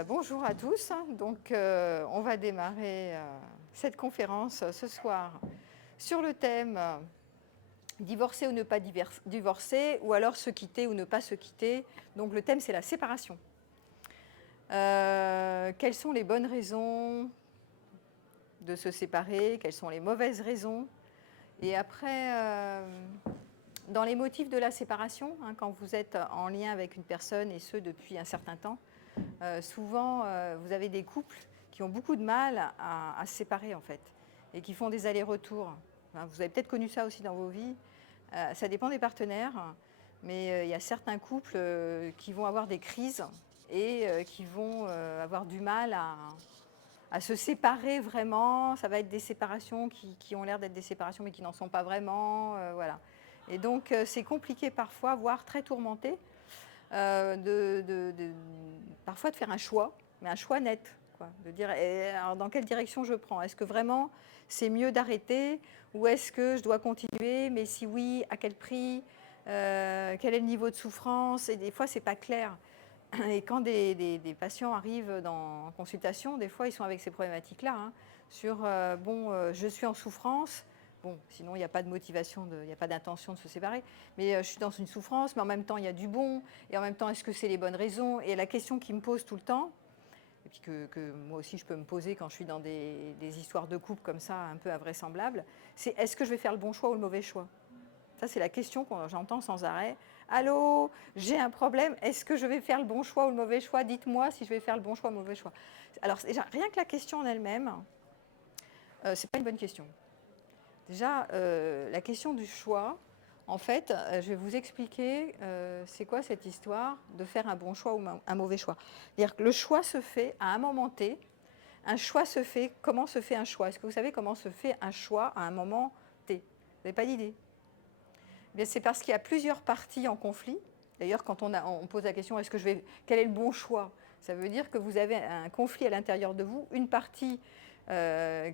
Bonjour à tous. Donc, on va démarrer cette conférence ce soir sur le thème divorcer ou ne pas divorcer, ou alors se quitter ou ne pas se quitter. Donc, le thème, c'est la séparation. Quelles sont les bonnes raisons de se séparer? Quelles sont les mauvaises raisons? Et après, dans les motifs de la séparation, quand vous êtes en lien avec une personne, et ce depuis un certain temps, souvent, vous avez des couples qui ont beaucoup de mal à se séparer, en fait, et qui font des allers-retours. Vous avez peut-être connu ça aussi dans vos vies. Ça dépend des partenaires, mais il y a certains couples qui vont avoir des crises et qui vont avoir du mal à se séparer vraiment. Ça va être des séparations qui ont l'air d'être des séparations, mais qui n'en sont pas vraiment. Voilà. Et donc, c'est compliqué parfois, voire très tourmenté, parfois de faire un choix, mais un choix net, quoi, de dire alors dans quelle direction je prends. Est-ce que vraiment c'est mieux d'arrêter ou est-ce que je dois continuer, mais si oui, à quel prix, quel est le niveau de souffrance? Et des fois, c'est pas clair. Et quand des patients arrivent en consultation, des fois, ils sont avec ces problématiques-là, sur je suis en souffrance. Bon, sinon, il n'y a pas de motivation, il n'y a pas d'intention de se séparer. Mais je suis dans une souffrance, mais en même temps, il y a du bon. Et en même temps, est-ce que c'est les bonnes raisons? Et la question qui me pose tout le temps, et puis que moi aussi je peux me poser quand je suis dans des histoires de couple comme ça, un peu invraisemblables, c'est est-ce que je vais faire le bon choix ou le mauvais choix? Ça, c'est la question que j'entends sans arrêt. Allô, j'ai un problème, est-ce que je vais faire le bon choix ou le mauvais choix? Dites-moi si je vais faire le bon choix ou le mauvais choix. Alors, déjà, rien que la question en elle-même, ce n'est pas une bonne question. Déjà, la question du choix, en fait, je vais vous expliquer c'est quoi cette histoire de faire un bon choix ou un mauvais choix. C'est-à-dire que le choix se fait à un moment T. Un choix se fait, comment se fait un choix? Est-ce que vous savez comment se fait un choix à un moment T? Vous n'avez pas d'idée? C'est parce qu'il y a plusieurs parties en conflit. D'ailleurs, quand on pose la question, quel est le bon choix? Ça veut dire que vous avez un conflit à l'intérieur de vous, une partie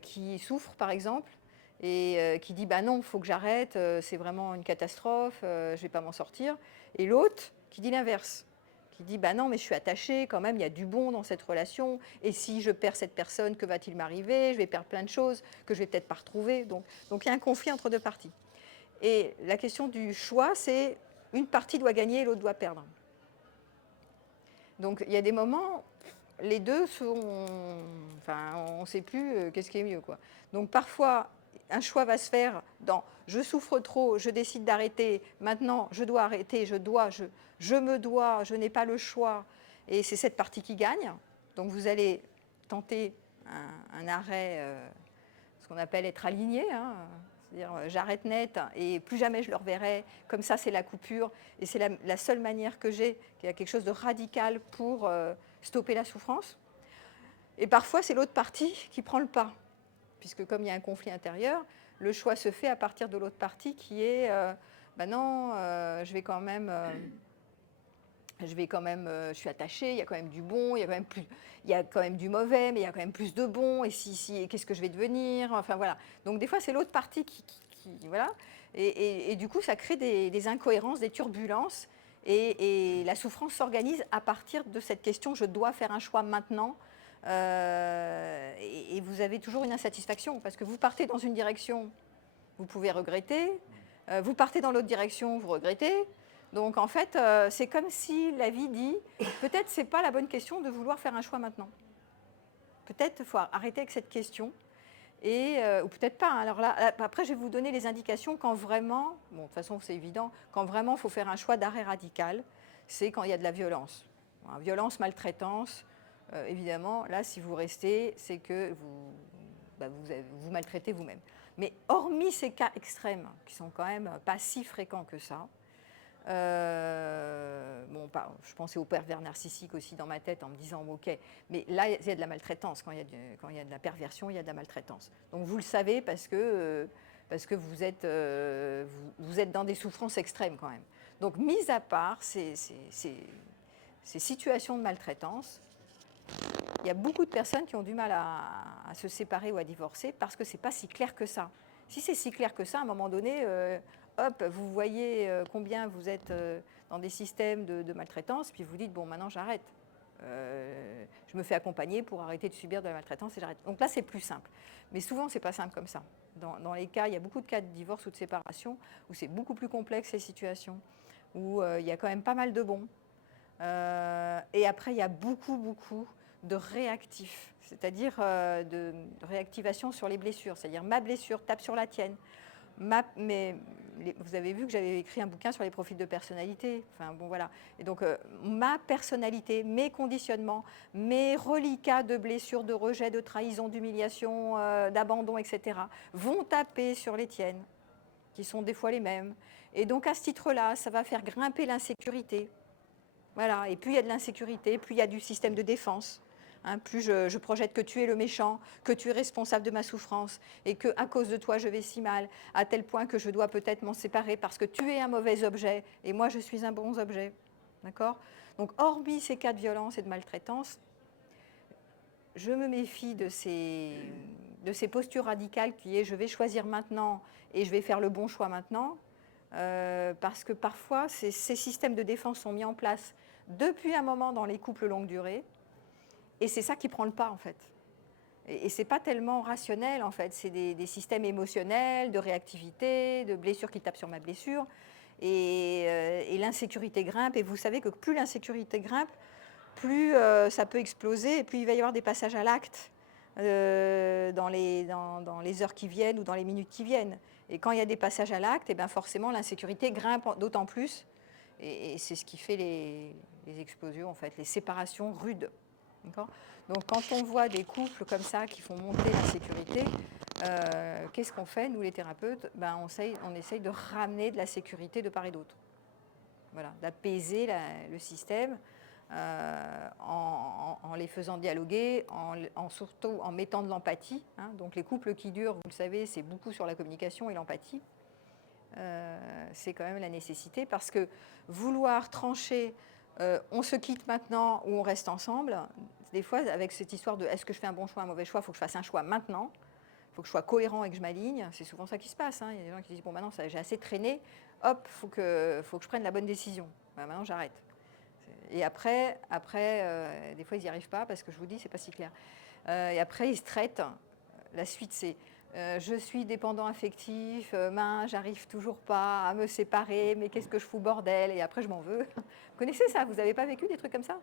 qui souffre, par exemple, et qui dit non, il faut que j'arrête, c'est vraiment une catastrophe, je ne vais pas m'en sortir. Et l'autre qui dit l'inverse, qui dit non, mais je suis attachée, quand même, il y a du bon dans cette relation, et si je perds cette personne, que va-t-il m'arriver? Je vais perdre plein de choses que je ne vais peut-être pas retrouver. Donc il y a un conflit entre deux parties. Et la question du choix, c'est une partie doit gagner et l'autre doit perdre. Donc il y a des moments, les deux sont... Enfin, on ne sait plus qu'est-ce qui est mieux, quoi. Donc parfois, un choix va se faire dans « je souffre trop, je décide d'arrêter, maintenant je dois arrêter, je me dois, je n'ai pas le choix ». Et c'est cette partie qui gagne. Donc vous allez tenter un arrêt, ce qu'on appelle être aligné, c'est-à-dire j'arrête net et plus jamais je le reverrai, comme ça c'est la coupure, et c'est la seule manière que j'ai, qu'il y a quelque chose de radical pour stopper la souffrance. Et parfois c'est l'autre partie qui prend le pas, puisque comme il y a un conflit intérieur, le choix se fait à partir de l'autre partie qui est non, je vais quand même... je suis attachée, il y a quand même du bon, il y a quand même du mauvais, mais il y a quand même plus de bon, et qu'est-ce que je vais devenir? Enfin voilà. Donc des fois, c'est l'autre partie qui voilà. Et du coup, ça crée des incohérences, des turbulences, et la souffrance s'organise à partir de cette question, je dois faire un choix maintenant, et vous avez toujours une insatisfaction, parce que vous partez dans une direction, vous pouvez regretter, vous partez dans l'autre direction, vous regrettez. Donc en fait, c'est comme si la vie dit, peut-être c'est pas la bonne question de vouloir faire un choix maintenant. Peut-être il faut arrêter avec cette question, ou peut-être pas. Alors là, après, je vais vous donner les indications quand vraiment, bon, de toute façon c'est évident, quand vraiment il faut faire un choix d'arrêt radical, c'est quand il y a de la violence. Violence, maltraitance, évidemment, là si vous restez, c'est que vous maltraitez vous-même. Mais hormis ces cas extrêmes, qui sont quand même pas si fréquents que ça, je pensais au pervers narcissique aussi dans ma tête en me disant ok, mais là il y a de la maltraitance, quand il y a de la perversion, il y a de la maltraitance. Donc vous le savez parce que vous êtes dans des souffrances extrêmes quand même. Donc mis à part ces situations de maltraitance, il y a beaucoup de personnes qui ont du mal à se séparer ou à divorcer parce que c'est pas si clair que ça. Si c'est si clair que ça, à un moment donné, vous voyez combien vous êtes dans des systèmes de maltraitance, puis vous dites, bon, maintenant j'arrête. je me fais accompagner pour arrêter de subir de la maltraitance et j'arrête. Donc là, c'est plus simple. Mais souvent, c'est pas simple comme ça. Dans les cas, il y a beaucoup de cas de divorce ou de séparation où c'est beaucoup plus complexe les situations, où il y a quand même pas mal de bons. Et après, il y a beaucoup de réactifs, c'est-à-dire de réactivation sur les blessures. C'est-à-dire ma blessure tape sur la tienne. Vous avez vu que j'avais écrit un bouquin sur les profils de personnalité. Enfin, bon, voilà. Et donc, ma personnalité, mes conditionnements, mes reliquats de blessures, de rejet, de trahison, d'humiliation, d'abandon, etc., vont taper sur les tiennes, qui sont des fois les mêmes. Et donc, à ce titre-là, ça va faire grimper l'insécurité. Voilà. Et plus il y a de l'insécurité, plus il y a du système de défense. Hein, plus je projette que tu es le méchant, que tu es responsable de ma souffrance et qu'à cause de toi, je vais si mal, à tel point que je dois peut-être m'en séparer parce que tu es un mauvais objet et moi, je suis un bon objet. D'accord ? Donc, hormis ces cas de violence et de maltraitance, je me méfie de ces postures radicales qui est je vais choisir maintenant et je vais faire le bon choix maintenant, parce que parfois, ces systèmes de défense sont mis en place depuis un moment dans les couples longue durée. Et c'est ça qui prend le pas, en fait. Et ce n'est pas tellement rationnel, en fait. C'est des systèmes émotionnels, de réactivité, de blessures qui tapent sur ma blessure. Et l'insécurité grimpe. Et vous savez que plus l'insécurité grimpe, plus ça peut exploser. Et plus il va y avoir des passages à l'acte dans les heures qui viennent ou dans les minutes qui viennent. Et quand il y a des passages à l'acte, et bien forcément, l'insécurité grimpe d'autant plus. Et c'est ce qui fait les explosions, en fait, les séparations rudes. Donc quand on voit des couples comme ça qui font monter l'insécurité, qu'est-ce qu'on fait, nous les thérapeutes? On essaye de ramener de la sécurité de part et d'autre. Voilà, d'apaiser le système en les faisant dialoguer, surtout en mettant de l'empathie. Hein. Donc les couples qui durent, vous le savez, c'est beaucoup sur la communication et l'empathie. C'est quand même la nécessité parce que vouloir trancher on se quitte maintenant ou on reste ensemble, des fois avec cette histoire de est-ce que je fais un bon choix, un mauvais choix, il faut que je fasse un choix maintenant, il faut que je sois cohérent et que je m'aligne, c'est souvent ça qui se passe. Hein. Il y a des gens qui disent bon maintenant j'ai assez traîné, hop, il faut que je prenne la bonne décision, maintenant j'arrête. Et après des fois ils n'y arrivent pas parce que je vous dis c'est pas si clair. Et après ils se traitent, la suite c'est je suis dépendant affectif, j'arrive toujours pas à me séparer, mais qu'est-ce que je fous bordel, et après je m'en veux. Vous connaissez ça? Vous n'avez pas vécu des trucs comme ça?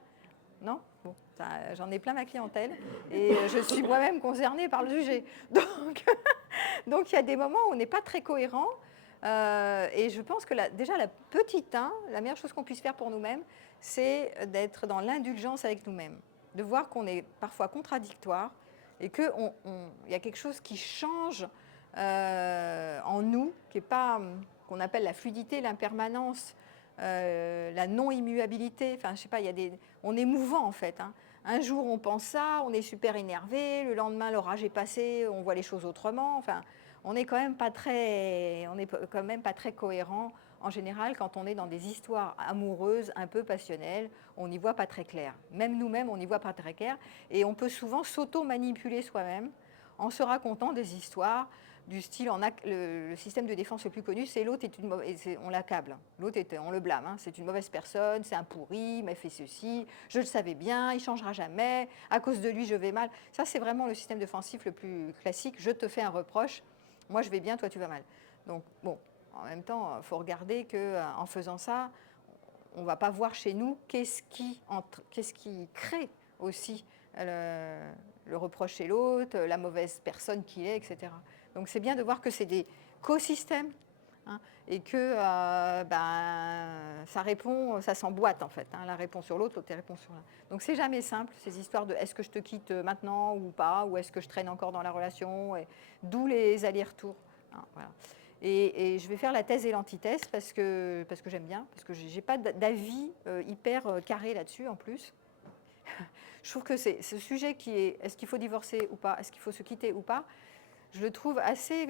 Non? Bon, j'en ai plein ma clientèle, et je suis moi-même concernée par le sujet. Donc il y a des moments où on n'est pas très cohérent, et je pense que déjà la petite 1, la meilleure chose qu'on puisse faire pour nous-mêmes, c'est d'être dans l'indulgence avec nous-mêmes, de voir qu'on est parfois contradictoire, et qu'il y a quelque chose qui change en nous, qu'on appelle la fluidité, l'impermanence, la non-immuabilité. Enfin, je sais pas, on est mouvant en fait. Hein. Un jour on pense ça, on est super énervé, le lendemain l'orage est passé, on voit les choses autrement. Enfin, on n'est quand même pas très cohérent en général quand on est dans des histoires amoureuses un peu passionnelles. On n'y voit pas très clair. Même nous-mêmes, on n'y voit pas très clair. Et on peut souvent s'auto-manipuler soi-même en se racontant des histoires du style, le système de défense le plus connu, c'est l'autre est une mauvaise, on l'accable. L'autre, on le blâme, hein, c'est une mauvaise personne, c'est un pourri, il m'a fait ceci, je le savais bien, il ne changera jamais, à cause de lui, je vais mal. Ça, c'est vraiment le système défensif le plus classique, je te fais un reproche, moi je vais bien, toi tu vas mal. Donc, bon, en même temps, il faut regarder qu'en faisant ça, on ne va pas voir chez nous qu'est-ce qui crée aussi le reproche chez l'autre, la mauvaise personne qu'il est, etc. Donc c'est bien de voir que c'est des co-systèmes, hein, et que ça répond, ça s'emboîte en fait. Hein, la répond sur l'autre répond sur l'un. Donc c'est jamais simple, ces histoires de est-ce que je te quitte maintenant ou pas, ou est-ce que je traîne encore dans la relation, d'où les allers-retours. Hein, voilà. Et je vais faire la thèse et l'antithèse parce que j'aime bien, parce que je n'ai pas d'avis hyper carré là-dessus en plus. Je trouve que c'est ce sujet qui est est-ce qu'il faut divorcer ou pas, est-ce qu'il faut se quitter ou pas, je le trouve assez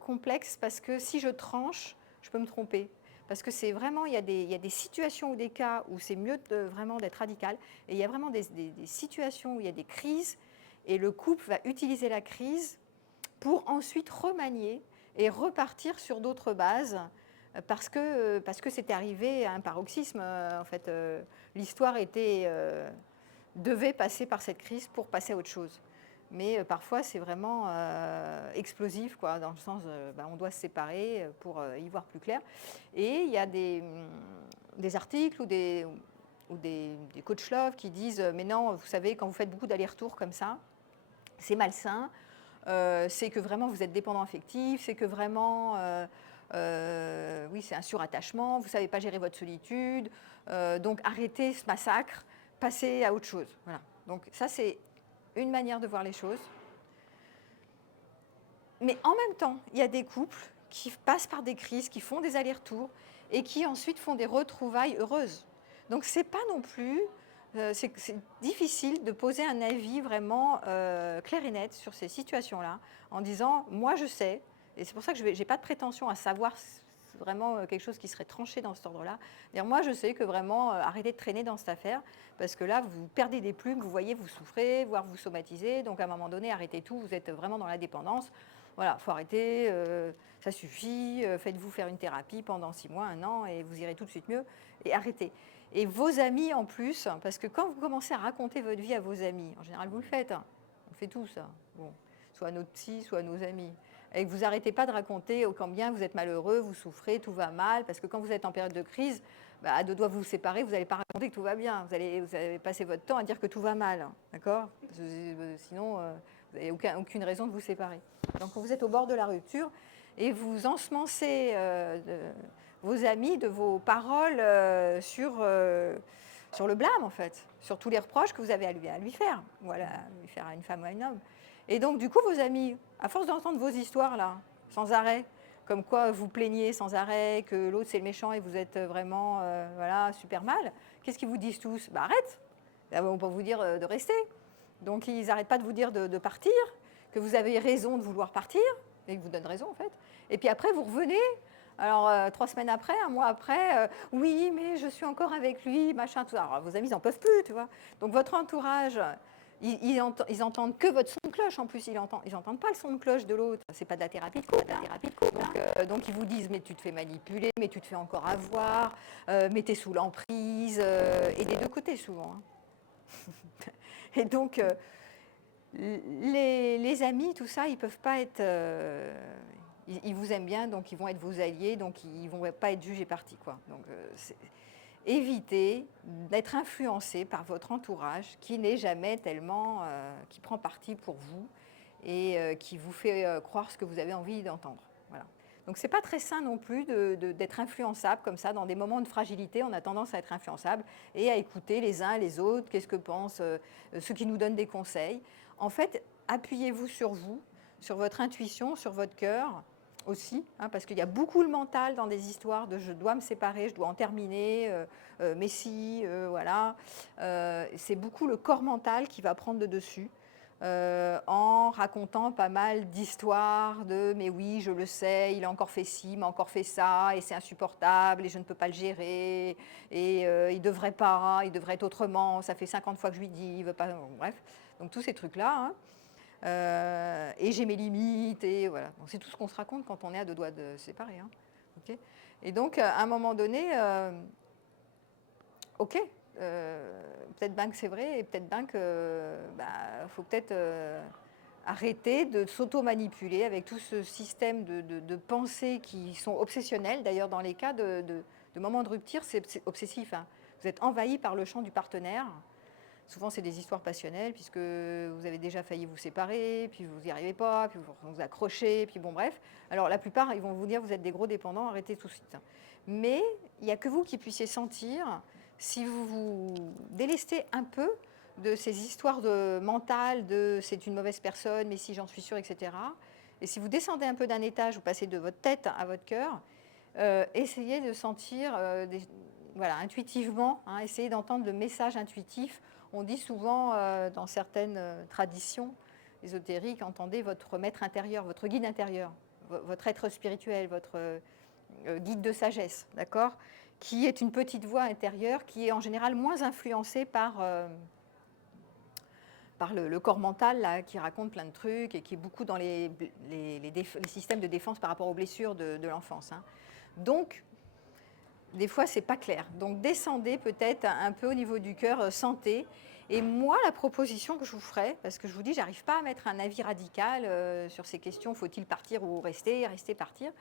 complexe parce que si je tranche, je peux me tromper. Parce que c'est vraiment, il y a des situations ou des cas où c'est mieux vraiment d'être radical. Et il y a vraiment des situations où il y a des crises et le couple va utiliser la crise pour ensuite remanier et repartir sur d'autres bases parce que c'était arrivé à un paroxysme. En fait, l'histoire était devez passer par cette crise pour passer à autre chose. Mais parfois, c'est vraiment explosif, quoi, dans le sens, on doit se séparer pour y voir plus clair. Et il y a des articles ou des coach love qui disent, mais non, vous savez, quand vous faites beaucoup d'allers-retours comme ça, c'est malsain, c'est que vraiment vous êtes dépendant affectif, c'est que vraiment, oui, c'est un surattachement, vous ne savez pas gérer votre solitude, donc arrêtez ce massacre, passez à autre chose. Voilà. Donc ça, c'est une manière de voir les choses. Mais en même temps, il y a des couples qui passent par des crises, qui font des allers-retours et qui ensuite font des retrouvailles heureuses. Donc c'est pas non plus, c'est difficile de poser un avis vraiment clair et net sur ces situations-là en disant moi je sais, et c'est pour ça que je n'ai pas de prétention à savoir vraiment quelque chose qui serait tranché dans cet ordre-là. Dire moi je sais que vraiment arrêtez de traîner dans cette affaire parce que là vous perdez des plumes, vous voyez, vous souffrez, voire vous somatisez, donc à un moment donné arrêtez tout, vous êtes vraiment dans la dépendance. Voilà, il faut arrêter, ça suffit, faites-vous faire une thérapie pendant 6 mois, 1 an, et vous irez tout de suite mieux, et arrêtez. Et vos amis en plus, parce que quand vous commencez à raconter votre vie à vos amis, en général vous le faites, hein, on le fait tous, hein, bon, soit à notre psy, soit à nos amis, et que vous n'arrêtez pas de raconter combien vous êtes malheureux, vous souffrez, tout va mal, parce que quand vous êtes en période de crise, à 2 doigts de vous séparer, vous n'allez pas raconter que tout va bien, vous allez passer votre temps à dire que tout va mal, hein, d'accord? Sinon, vous n'avez aucune raison de vous séparer. Donc vous êtes au bord de la rupture et vous ensemencez vos amis de vos paroles sur le blâme en fait, sur tous les reproches que vous avez à lui faire, ou à lui faire à une femme ou à un homme. Et donc du coup vos amis, à force d'entendre vos histoires là, sans arrêt, comme quoi vous plaignez sans arrêt, que l'autre c'est le méchant et vous êtes vraiment voilà, super mal, qu'est-ce qu'ils vous disent tous? Arrête, ils vont pas vous dire de rester. Donc ils n'arrêtent pas de vous dire de partir, que vous avez raison de vouloir partir, et qu'ils vous donnent raison en fait. Et puis après vous revenez, alors 3 semaines après, 1 mois après, oui mais je suis encore avec lui, machin, tout ça. Alors vos amis ils n'en peuvent plus, tu vois. Donc votre entourage, ils entendent que votre son de cloche en plus, ils n'entendent pas le son de cloche de l'autre. C'est pas de la thérapie de couple. Donc ils vous disent mais tu te fais manipuler, mais tu te fais encore avoir, mais tu es sous l'emprise, et des deux côtés souvent. Hein. Et donc, les amis, tout ça, ils peuvent pas être... ils vous aiment bien, donc ils vont être vos alliés, donc ils vont pas être jugés partis, quoi. Donc, évitez d'être influencé par votre entourage qui n'est jamais tellement... qui prend parti pour vous et qui vous fait croire ce que vous avez envie d'entendre. Voilà. Donc c'est pas très sain non plus d'être influençable comme ça. Dans des moments de fragilité, on a tendance à être influençable et à écouter les uns les autres, qu'est-ce que pensent ceux qui nous donnent des conseils. En fait, appuyez-vous sur vous, sur votre intuition, sur votre cœur aussi, hein, parce qu'il y a beaucoup le mental dans des histoires de je dois me séparer, je dois en terminer, mais si, voilà. C'est beaucoup le corps mental qui va prendre le dessus. En racontant pas mal d'histoires de mais oui, je le sais, il a encore fait ci, m'a encore fait ça, et c'est insupportable, et je ne peux pas le gérer, et il devrait pas, il devrait être autrement, ça fait 50 fois que je lui dis, il veut pas, bref. Donc tous ces trucs-là, hein. Et j'ai mes limites, et voilà. Donc, c'est tout ce qu'on se raconte quand on est à 2 doigts de se séparer. Hein. Okay, et donc, à un moment donné, ok, peut-être bien que c'est vrai, et peut-être bien que faut peut-être arrêter de s'auto-manipuler avec tout ce système de pensées qui sont obsessionnelles. D'ailleurs, dans les cas de moments de rupture, c'est obsessif. Hein. Vous êtes envahi par le champ du partenaire. Souvent, c'est des histoires passionnelles, puisque vous avez déjà failli vous séparer, puis vous n'y arrivez pas, puis vous vous accrochez, puis bon, bref. Alors, la plupart, ils vont vous dire, vous êtes des gros dépendants, arrêtez tout de suite. Mais il n'y a que vous qui puissiez sentir si vous vous délestez un peu de ces histoires de mentales, de c'est une mauvaise personne, mais si j'en suis sûre, etc. Et si vous descendez un peu d'un étage, vous passez de votre tête à votre cœur, essayez de sentir, voilà, intuitivement, hein, essayez d'entendre le message intuitif. On dit souvent dans certaines traditions ésotériques, entendez votre maître intérieur, votre guide intérieur, votre être spirituel, votre guide de sagesse, d'accord, qui est une petite voix intérieure qui est en général moins influencée par le corps mental là, qui raconte plein de trucs et qui est beaucoup dans les systèmes de défense par rapport aux blessures de l'enfance. Hein. Donc, des fois, c'est pas clair. Donc, descendez peut-être un peu au niveau du cœur, sentez. Et moi, la proposition que je vous ferai, parce que je vous dis, j'arrive pas à mettre un avis radical sur ces questions, faut-il partir ou rester, rester, partir.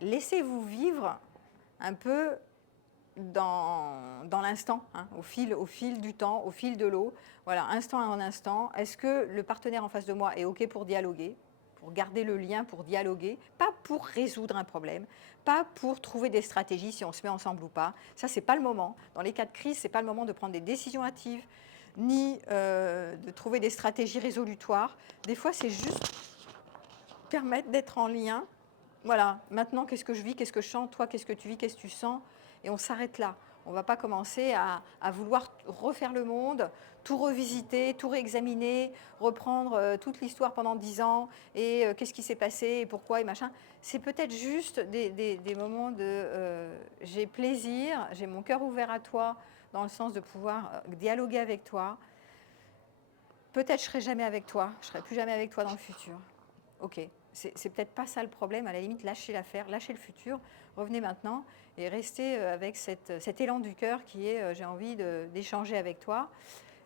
Laissez-vous vivre un peu dans l'instant, hein, au fil du temps, au fil de l'eau. Voilà, instant en instant. Est-ce que le partenaire en face de moi est OK pour dialoguer, pour garder le lien, pour dialoguer, pas pour résoudre un problème, pas pour trouver des stratégies si on se met ensemble ou pas. Ça, c'est pas le moment. Dans les cas de crise, c'est pas le moment de prendre des décisions hâtives, ni de trouver des stratégies résolutoires. Des fois, c'est juste permettre d'être en lien. Voilà, maintenant, qu'est-ce que je vis, qu'est-ce que je sens, toi, qu'est-ce que tu vis, qu'est-ce que tu sens, et on s'arrête là. On ne va pas commencer à vouloir refaire le monde, tout revisiter, tout réexaminer, reprendre toute l'histoire pendant 10 ans, et qu'est-ce qui s'est passé, et pourquoi, et machin. C'est peut-être juste des moments de j'ai plaisir, j'ai mon cœur ouvert à toi, dans le sens de pouvoir dialoguer avec toi. Peut-être je ne serai jamais avec toi, je ne serai plus jamais avec toi dans le futur. Ok, c'est peut-être pas ça le problème, à la limite, lâchez l'affaire, lâchez le futur, revenez maintenant et restez avec cet élan du cœur qui est j'ai envie d'échanger avec toi.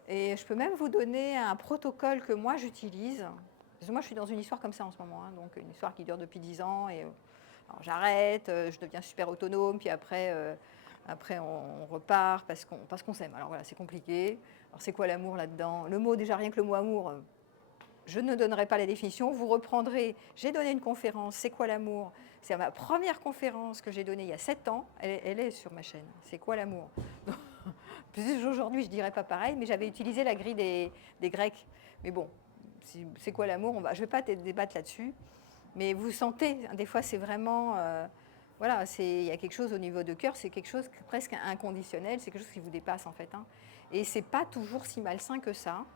Et je peux même vous donner un protocole que moi j'utilise. Parce que moi je suis dans une histoire comme ça en ce moment, hein, donc une histoire qui dure depuis 10 ans. Et alors j'arrête, je deviens super autonome, puis après on repart parce qu'on s'aime. Alors voilà, c'est compliqué. Alors c'est quoi l'amour là-dedans? Le mot, déjà rien que le mot amour, je ne donnerai pas la définition, vous reprendrez. J'ai donné une conférence, c'est quoi l'amour? C'est ma première conférence que j'ai donnée il y a 7 ans, elle est sur ma chaîne. C'est quoi l'amour? Aujourd'hui, je ne dirais pas pareil, mais j'avais utilisé la grille des Grecs. Mais bon, c'est quoi l'amour? Je ne vais pas débattre là-dessus. Mais vous sentez, des fois, c'est vraiment... voilà, il y a quelque chose au niveau de cœur, c'est quelque chose presque inconditionnel, c'est quelque chose qui vous dépasse en fait. Hein. Et c'est pas toujours si malsain que ça.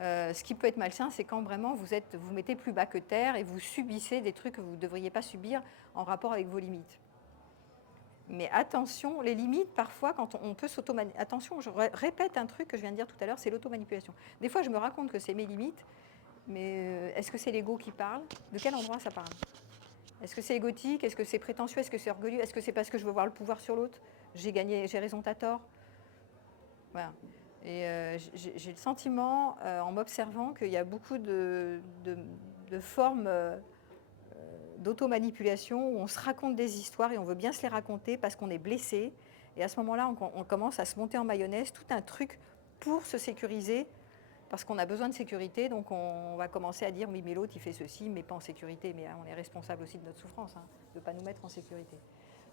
Ce qui peut être malsain, c'est quand vraiment vous mettez plus bas que terre et vous subissez des trucs que vous ne devriez pas subir en rapport avec vos limites. Mais attention, les limites, parfois, quand on peut s'automanipuler... Attention, je répète un truc que je viens de dire tout à l'heure, c'est l'automanipulation. Des fois, je me raconte que c'est mes limites, mais est-ce que c'est l'ego qui parle? De quel endroit ça parle? Est-ce que c'est égotique? Est-ce que c'est prétentieux? Est-ce que c'est orgueilleux? Est-ce que c'est parce que je veux voir le pouvoir sur l'autre? J'ai gagné, j'ai raison, t'as tort. Voilà. Et j'ai le sentiment, en m'observant, qu'il y a beaucoup de formes d'automanipulation où on se raconte des histoires et on veut bien se les raconter parce qu'on est blessé. Et à ce moment-là, on commence à se monter en mayonnaise tout un truc pour se sécuriser parce qu'on a besoin de sécurité. Donc on va commencer à dire oui, mais l'autre, il fait ceci, mais pas en sécurité. Mais on est responsable aussi de notre souffrance, hein, de ne pas nous mettre en sécurité.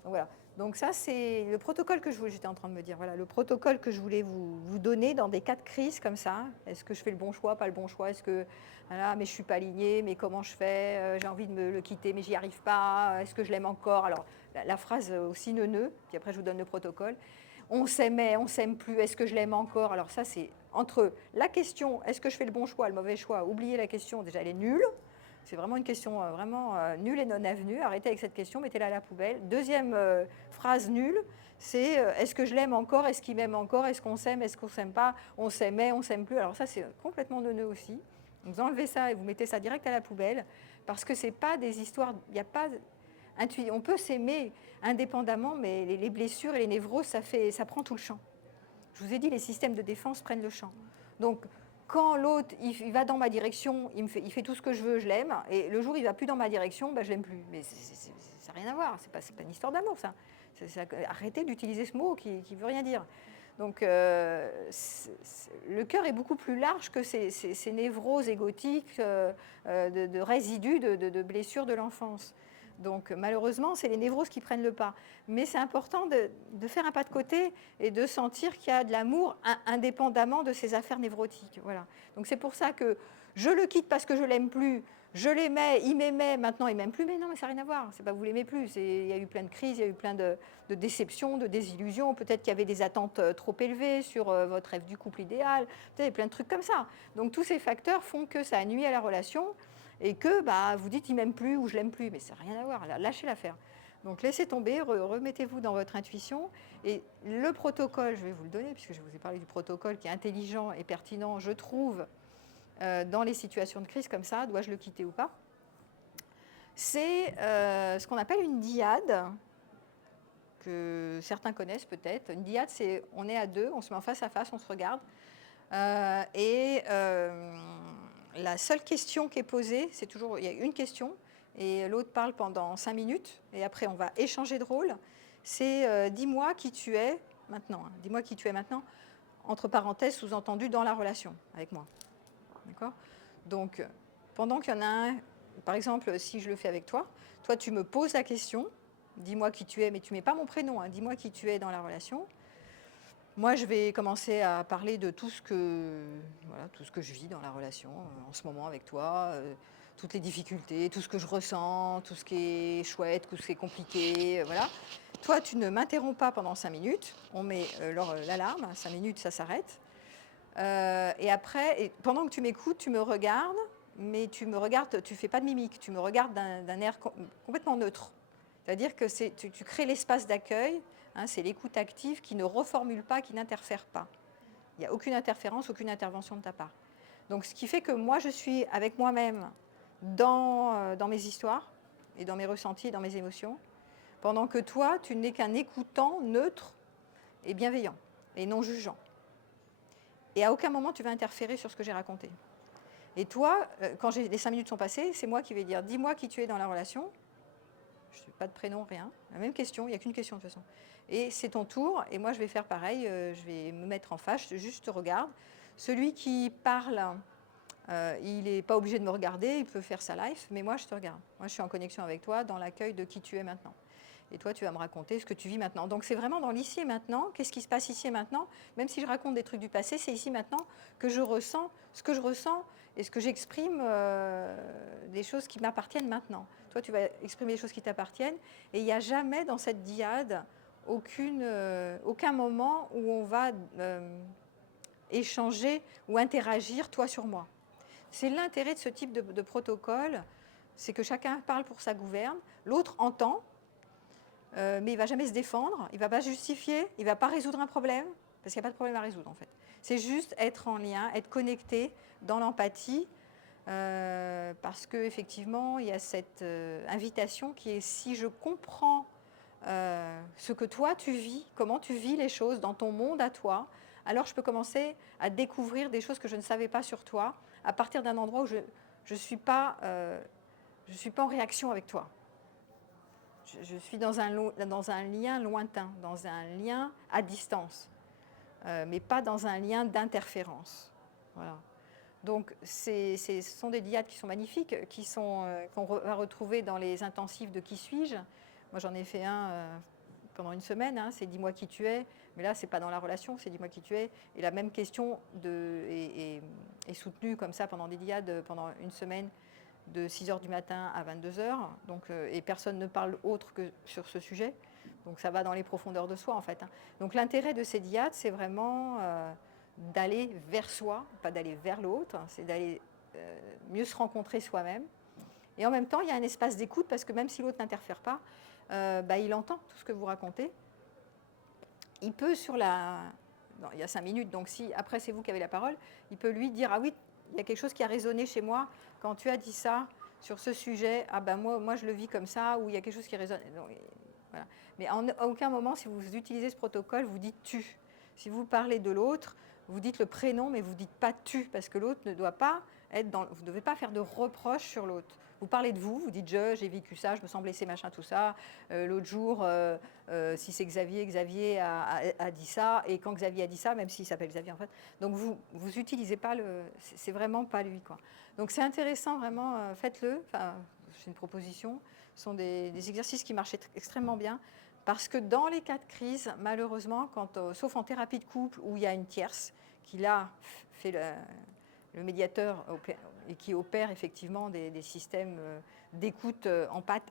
Donc voilà. Donc ça, c'est le protocole que j'étais en train de me dire. Voilà, le protocole que je voulais vous donner dans des cas de crise comme ça. Est-ce que je fais le bon choix, pas le bon choix? Est-ce que, voilà, mais je suis pas alignée, mais comment je fais? J'ai envie de me le quitter, mais j'y arrive pas. Est-ce que je l'aime encore? Alors, la phrase aussi neuneu, puis après je vous donne le protocole. On s'aimait, on s'aime plus, est-ce que je l'aime encore? Alors ça, c'est entre la question, est-ce que je fais le bon choix, le mauvais choix? Oubliez la question, déjà elle est nulle. C'est vraiment une question vraiment nulle et non avenue. Arrêtez avec cette question, mettez-la à la poubelle. Deuxième phrase nulle, c'est est-ce que je l'aime encore? Est-ce qu'il m'aime encore? Est-ce qu'on s'aime? Est-ce qu'on s'aime pas? On s'aimait, on s'aime plus. Alors ça, c'est complètement neuneux aussi. Vous enlevez ça et vous mettez ça direct à la poubelle parce que c'est pas des histoires. Il n'y a pas. On peut s'aimer indépendamment, mais les blessures et les névroses, ça prend tout le champ. Je vous ai dit, les systèmes de défense prennent le champ. Donc, quand l'autre, il va dans ma direction, il fait tout ce que je veux, je l'aime, et le jour où il ne va plus dans ma direction, ben, je ne l'aime plus. Mais ça n'a rien à voir, ce n'est pas une histoire d'amour, ça. Arrêtez d'utiliser ce mot qui ne veut rien dire. Donc, le cœur est beaucoup plus large que ces névroses égotiques de résidus de blessures de l'enfance. Donc malheureusement, c'est les névroses qui prennent le pas. Mais c'est important de faire un pas de côté et de sentir qu'il y a de l'amour indépendamment de ces affaires névrotiques. Voilà. Donc c'est pour ça que je le quitte parce que je l'aime plus. Je l'aimais, il m'aimait, maintenant il m'aime plus. Mais non, mais ça n'a rien à voir. C'est pas que vous l'aimez plus. Il y a eu plein de crises, il y a eu plein de déceptions, de désillusions. Peut-être qu'il y avait des attentes trop élevées sur votre rêve du couple idéal. Peut-être il y a plein de trucs comme ça. Donc tous ces facteurs font que ça nuit à la relation. Et que vous dites il m'aime plus ou je l'aime plus, mais ça n'a rien à voir, lâchez l'affaire. Donc laissez tomber, remettez-vous dans votre intuition. Et le protocole, je vais vous le donner, puisque je vous ai parlé du protocole qui est intelligent et pertinent, je trouve, dans les situations de crise comme ça, dois-je le quitter ou pas? C'est ce qu'on appelle une dyade. que certains connaissent peut-être. Une diade, c'est on est à deux, on se met en face à face, on se regarde. La seule question qui est posée, c'est toujours, il y a une question, et l'autre parle pendant 5 minutes, et après on va échanger de rôle. C'est dis-moi qui tu es maintenant. Hein. Dis-moi qui tu es maintenant, entre parenthèses, sous-entendu dans la relation avec moi. D'accord ? Donc, pendant qu'il y en a un, par exemple, si je le fais avec toi, toi tu me poses la question, dis-moi qui tu es, mais tu ne mets pas mon prénom, hein, dis-moi qui tu es dans la relation. Moi, je vais commencer à parler de tout ce que je vis dans la relation en ce moment avec toi, toutes les difficultés, tout ce que je ressens, tout ce qui est chouette, tout ce qui est compliqué, voilà. Toi, tu ne m'interromps pas pendant 5 minutes. On met l'alarme, 5 minutes, ça s'arrête. Et après, pendant que tu m'écoutes, tu me regardes, mais tu me regardes, tu fais pas de mimique, tu me regardes d'un air complètement neutre. C'est-à-dire que tu crées l'espace d'accueil, hein, c'est l'écoute active qui ne reformule pas, qui n'interfère pas. Il n'y a aucune interférence, aucune intervention de ta part. Donc ce qui fait que moi je suis avec moi-même dans mes histoires et dans mes ressentis et dans mes émotions, pendant que toi tu n'es qu'un écoutant neutre et bienveillant et non jugeant. Et à aucun moment tu vas interférer sur ce que j'ai raconté. Et toi, quand les 5 minutes sont passées, c'est moi qui vais dire dis-moi qui tu es dans la relation. Je n'ai pas de prénom, rien. La même question, il n'y a qu'une question de toute façon. Et c'est ton tour, et moi je vais faire pareil, je vais me mettre en face, je te regarde. Celui qui parle, il n'est pas obligé de me regarder, il peut faire sa life, mais moi je te regarde. Moi je suis en connexion avec toi dans l'accueil de qui tu es maintenant. Et toi tu vas me raconter ce que tu vis maintenant. Donc c'est vraiment dans l'ici et maintenant, qu'est-ce qui se passe ici et maintenant. Même si je raconte des trucs du passé, c'est ici maintenant que je ressens ce que je ressens et ce que j'exprime des choses qui m'appartiennent maintenant. Toi, tu vas exprimer les choses qui t'appartiennent. Et il n'y a jamais dans cette dyade aucun moment où on va échanger ou interagir toi sur moi. C'est l'intérêt de ce type de protocole, c'est que chacun parle pour sa gouverne, l'autre entend, mais il ne va jamais se défendre, il ne va pas justifier, il ne va pas résoudre un problème, parce qu'il n'y a pas de problème à résoudre en fait. C'est juste être en lien, être connecté dans l'empathie, parce qu'effectivement, il y a cette invitation qui est si je comprends ce que toi tu vis, comment tu vis les choses dans ton monde à toi, alors je peux commencer à découvrir des choses que je ne savais pas sur toi, à partir d'un endroit où je ne suis pas en réaction avec toi. Je suis dans un lien lointain, dans un lien à distance, mais pas dans un lien d'interférence. Voilà. Donc, ce sont des dyades qui sont magnifiques, qu'on va retrouver dans les intensifs de Qui suis-je. Moi, j'en ai fait un pendant une semaine, hein, c'est dis-moi qui tu es, mais là, ce n'est pas dans la relation, c'est dis-moi qui tu es. Et la même question est soutenue comme ça pendant des dyades, pendant une semaine, de 6h du matin à 22h, donc, et personne ne parle autre que sur ce sujet. Donc, ça va dans les profondeurs de soi, en fait. Hein. Donc, l'intérêt de ces dyades, c'est vraiment d'aller vers soi, pas d'aller vers l'autre, c'est d'aller mieux se rencontrer soi-même. Et en même temps, il y a un espace d'écoute, parce que même si l'autre n'interfère pas, il entend tout ce que vous racontez. Il peut il y a 5 minutes, donc si après c'est vous qui avez la parole, il peut lui dire « Ah oui, il y a quelque chose qui a résonné chez moi quand tu as dit ça sur ce sujet, ah ben moi je le vis comme ça, ou il y a quelque chose qui résonne. » Voilà. Mais à aucun moment, si vous utilisez ce protocole, vous dites « tu ». Si vous parlez de l'autre, vous dites le prénom, mais vous ne dites pas « tu », parce que l'autre ne doit pas être dans... Vous ne devez pas faire de reproches sur l'autre. Vous parlez de vous, vous dites j'ai vécu ça, je me sens blessé, machin, tout ça. L'autre jour, si c'est Xavier a dit ça, et quand Xavier a dit ça, même s'il s'appelle Xavier en fait. Donc vous n'utilisez pas c'est vraiment pas lui, quoi. Donc c'est intéressant, vraiment, faites-le. Enfin, c'est une proposition. Ce sont des exercices qui marchent extrêmement bien. Parce que dans les cas de crise, malheureusement, sauf en thérapie de couple où il y a une tierce qui là fait le médiateur et qui opère effectivement des systèmes d'écoute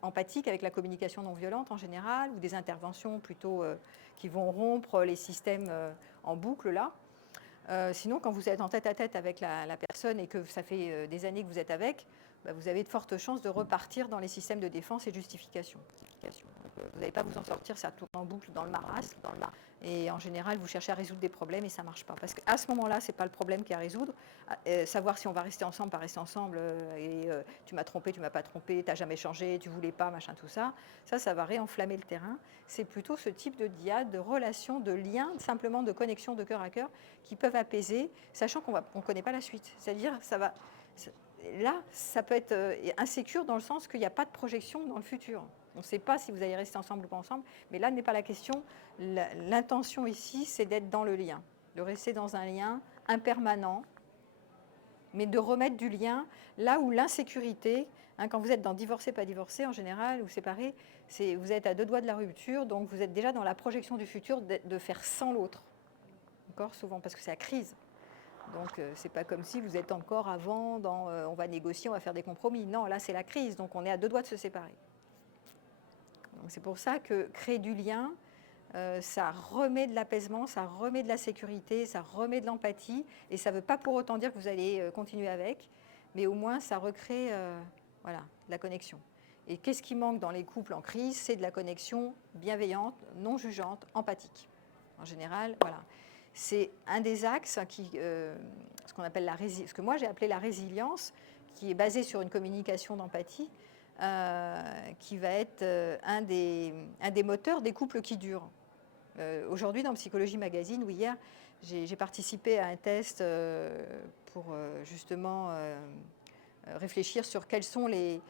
empathique avec la communication non violente en général, ou des interventions plutôt qui vont rompre les systèmes en boucle là. Sinon, quand vous êtes en tête-à-tête avec la personne et que ça fait des années que vous êtes avec, vous avez de fortes chances de repartir dans les systèmes de défense et de justification. vous n'allez pas vous en sortir, ça tourne en boucle dans le marasme. Et en général, vous cherchez à résoudre des problèmes et ça ne marche pas. Parce qu'à ce moment-là, ce n'est pas le problème qui est à résoudre. Savoir si on va rester ensemble, pas rester ensemble, tu m'as trompé, tu m'as pas trompé, tu n'as jamais changé, tu voulais pas, machin, tout ça. Ça va réenflammer le terrain. C'est plutôt ce type de diade, de relation, de lien, simplement de connexion de cœur à cœur, qui peuvent apaiser, sachant qu'on ne connaît pas la suite. C'est-à-dire, là, ça peut être insécure dans le sens qu'il n'y a pas de projection dans le futur. On ne sait pas si vous allez rester ensemble ou pas ensemble, mais là n'est pas la question. L'intention ici, c'est d'être dans le lien, de rester dans un lien impermanent, mais de remettre du lien là où l'insécurité, quand vous êtes dans divorcé, pas divorcé, en général, ou séparé, vous êtes à 2 doigts de la rupture, donc vous êtes déjà dans la projection du futur de faire sans l'autre. Encore souvent, parce que c'est la crise. Donc, c'est pas comme si vous êtes encore avant, on va négocier, on va faire des compromis. Non, là, c'est la crise, donc on est à 2 doigts de se séparer. Donc, c'est pour ça que créer du lien, ça remet de l'apaisement, ça remet de la sécurité, ça remet de l'empathie, et ça ne veut pas pour autant dire que vous allez continuer avec, mais au moins, ça recrée voilà, de la connexion. Et qu'est-ce qui manque dans les couples en crise? C'est de la connexion bienveillante, non jugeante, empathique. En général, voilà. C'est un des axes ce qu'on appelle ce que moi j'ai appelé la résilience, qui est basée sur une communication d'empathie, qui va être un des moteurs des couples qui durent. Aujourd'hui, dans Psychologie Magazine, ou hier, j'ai participé à un test pour justement réfléchir sur quelles sont les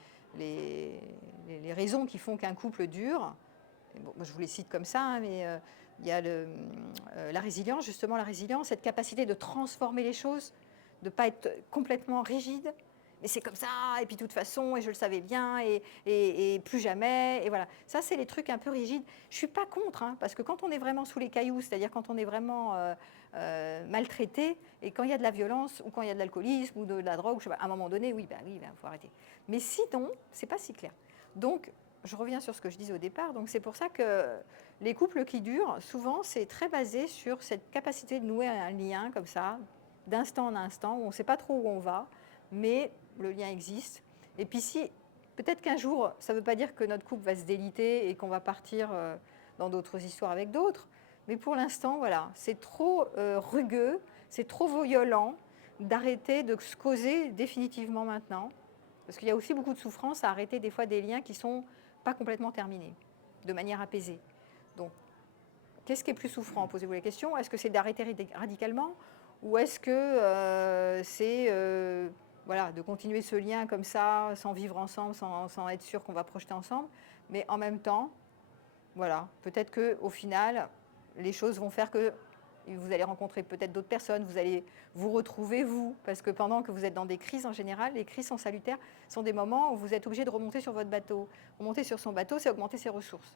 raisons qui font qu'un couple dure. Bon, je vous les cite comme ça, hein, mais il y a la résilience, justement la résilience, cette capacité de transformer les choses, de ne pas être complètement rigide, mais c'est comme ça, et puis de toute façon, et je le savais bien, et plus jamais, et voilà. Ça, c'est les trucs un peu rigides. Je ne suis pas contre, hein, parce que quand on est vraiment sous les cailloux, c'est-à-dire quand on est vraiment maltraité, et quand il y a de la violence, ou quand il y a de l'alcoolisme, ou de la drogue, je sais pas, à un moment donné, oui, faut arrêter. Mais sinon, c'est pas si clair. Donc, je reviens sur ce que je disais au départ, donc c'est pour ça que les couples qui durent, souvent, c'est très basé sur cette capacité de nouer un lien comme ça, d'instant en instant, où on ne sait pas trop où on va, mais le lien existe. Et puis si, peut-être qu'un jour, ça ne veut pas dire que notre couple va se déliter et qu'on va partir dans d'autres histoires avec d'autres, mais pour l'instant, voilà, c'est trop rugueux, c'est trop violent d'arrêter de se causer définitivement maintenant, parce qu'il y a aussi beaucoup de souffrance à arrêter des fois des liens qui ne sont pas complètement terminés, de manière apaisée. Donc, qu'est-ce qui est plus souffrant? Posez-vous la question. Est-ce que c'est d'arrêter radicalement, ou est-ce que c'est voilà, de continuer ce lien comme ça, sans vivre ensemble, sans être sûr qu'on va projeter ensemble, mais en même temps, voilà, peut-être qu'au final, les choses vont faire que vous allez rencontrer peut-être d'autres personnes, vous allez vous retrouver, vous, parce que pendant que vous êtes dans des crises en général, les crises sont salutaires, sont des moments où vous êtes obligé de remonter sur votre bateau. Remonter sur son bateau, c'est augmenter ses ressources.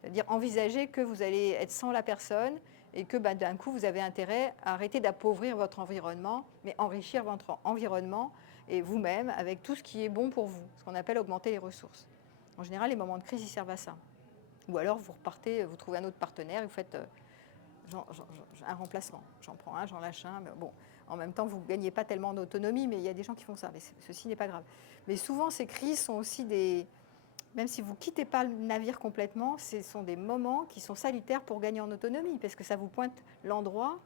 C'est-à-dire envisager que vous allez être sans la personne et que d'un coup, vous avez intérêt à arrêter d'appauvrir votre environnement, mais enrichir votre environnement et vous-même avec tout ce qui est bon pour vous, ce qu'on appelle augmenter les ressources. En général, les moments de crise, ils servent à ça. Ou alors, vous repartez, vous trouvez un autre partenaire et vous faites un remplacement. J'en prends un, j'en lâche un. Mais bon, en même temps, vous ne gagnez pas tellement d'autonomie, mais il y a des gens qui font ça. Mais ceci n'est pas grave. Mais souvent, ces crises sont aussi des... Même si vous ne quittez pas le navire complètement, ce sont des moments qui sont salutaires pour gagner en autonomie, parce que ça vous pointe l'endroit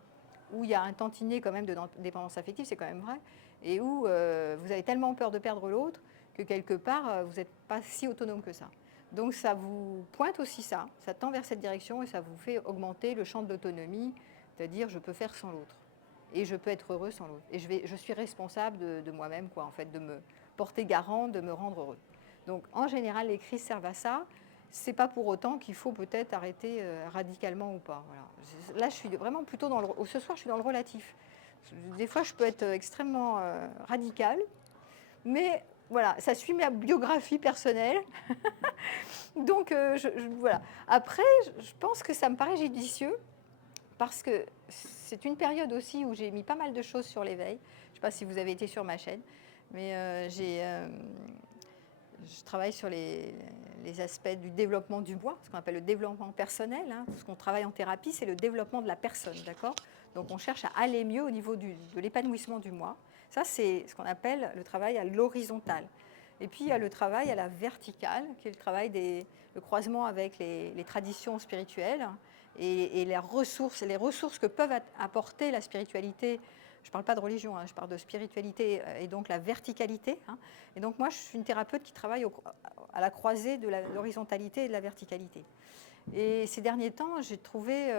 où il y a un tantinet quand même de dépendance affective, c'est quand même vrai, et où vous avez tellement peur de perdre l'autre que quelque part, vous n'êtes pas si autonome que ça. Donc ça vous pointe aussi ça tend vers cette direction et ça vous fait augmenter le champ de l'autonomie, c'est-à-dire je peux faire sans l'autre et je peux être heureux sans l'autre. Et je suis responsable de moi-même, quoi, en fait, de me porter garant, de me rendre heureux. Donc en général, les crises servent à ça. C'est pas pour autant qu'il faut peut-être arrêter radicalement ou pas. Voilà. Là, je suis vraiment plutôt dans ce soir, je suis dans le relatif. Des fois, je peux être extrêmement radicale, mais voilà, ça suit ma biographie personnelle. Donc, voilà. Après, je pense que ça me paraît judicieux parce que c'est une période aussi où j'ai mis pas mal de choses sur l'éveil. Je ne sais pas si vous avez été sur ma chaîne, mais je travaille sur les aspects du développement du moi, ce qu'on appelle le développement personnel. Hein. Tout ce qu'on travaille en thérapie, c'est le développement de la personne, d'accord? Donc, on cherche à aller mieux au niveau de l'épanouissement du moi. Ça, c'est ce qu'on appelle le travail à l'horizontale. Et puis il y a le travail à la verticale, qui est le travail le croisement avec les traditions spirituelles et les ressources que peuvent apporter la spiritualité. Je ne parle pas de religion, hein, je parle de spiritualité et donc la verticalité. Hein. Et donc moi, je suis une thérapeute qui travaille à la croisée de l'horizontalité et de la verticalité. Et ces derniers temps, j'ai trouvé...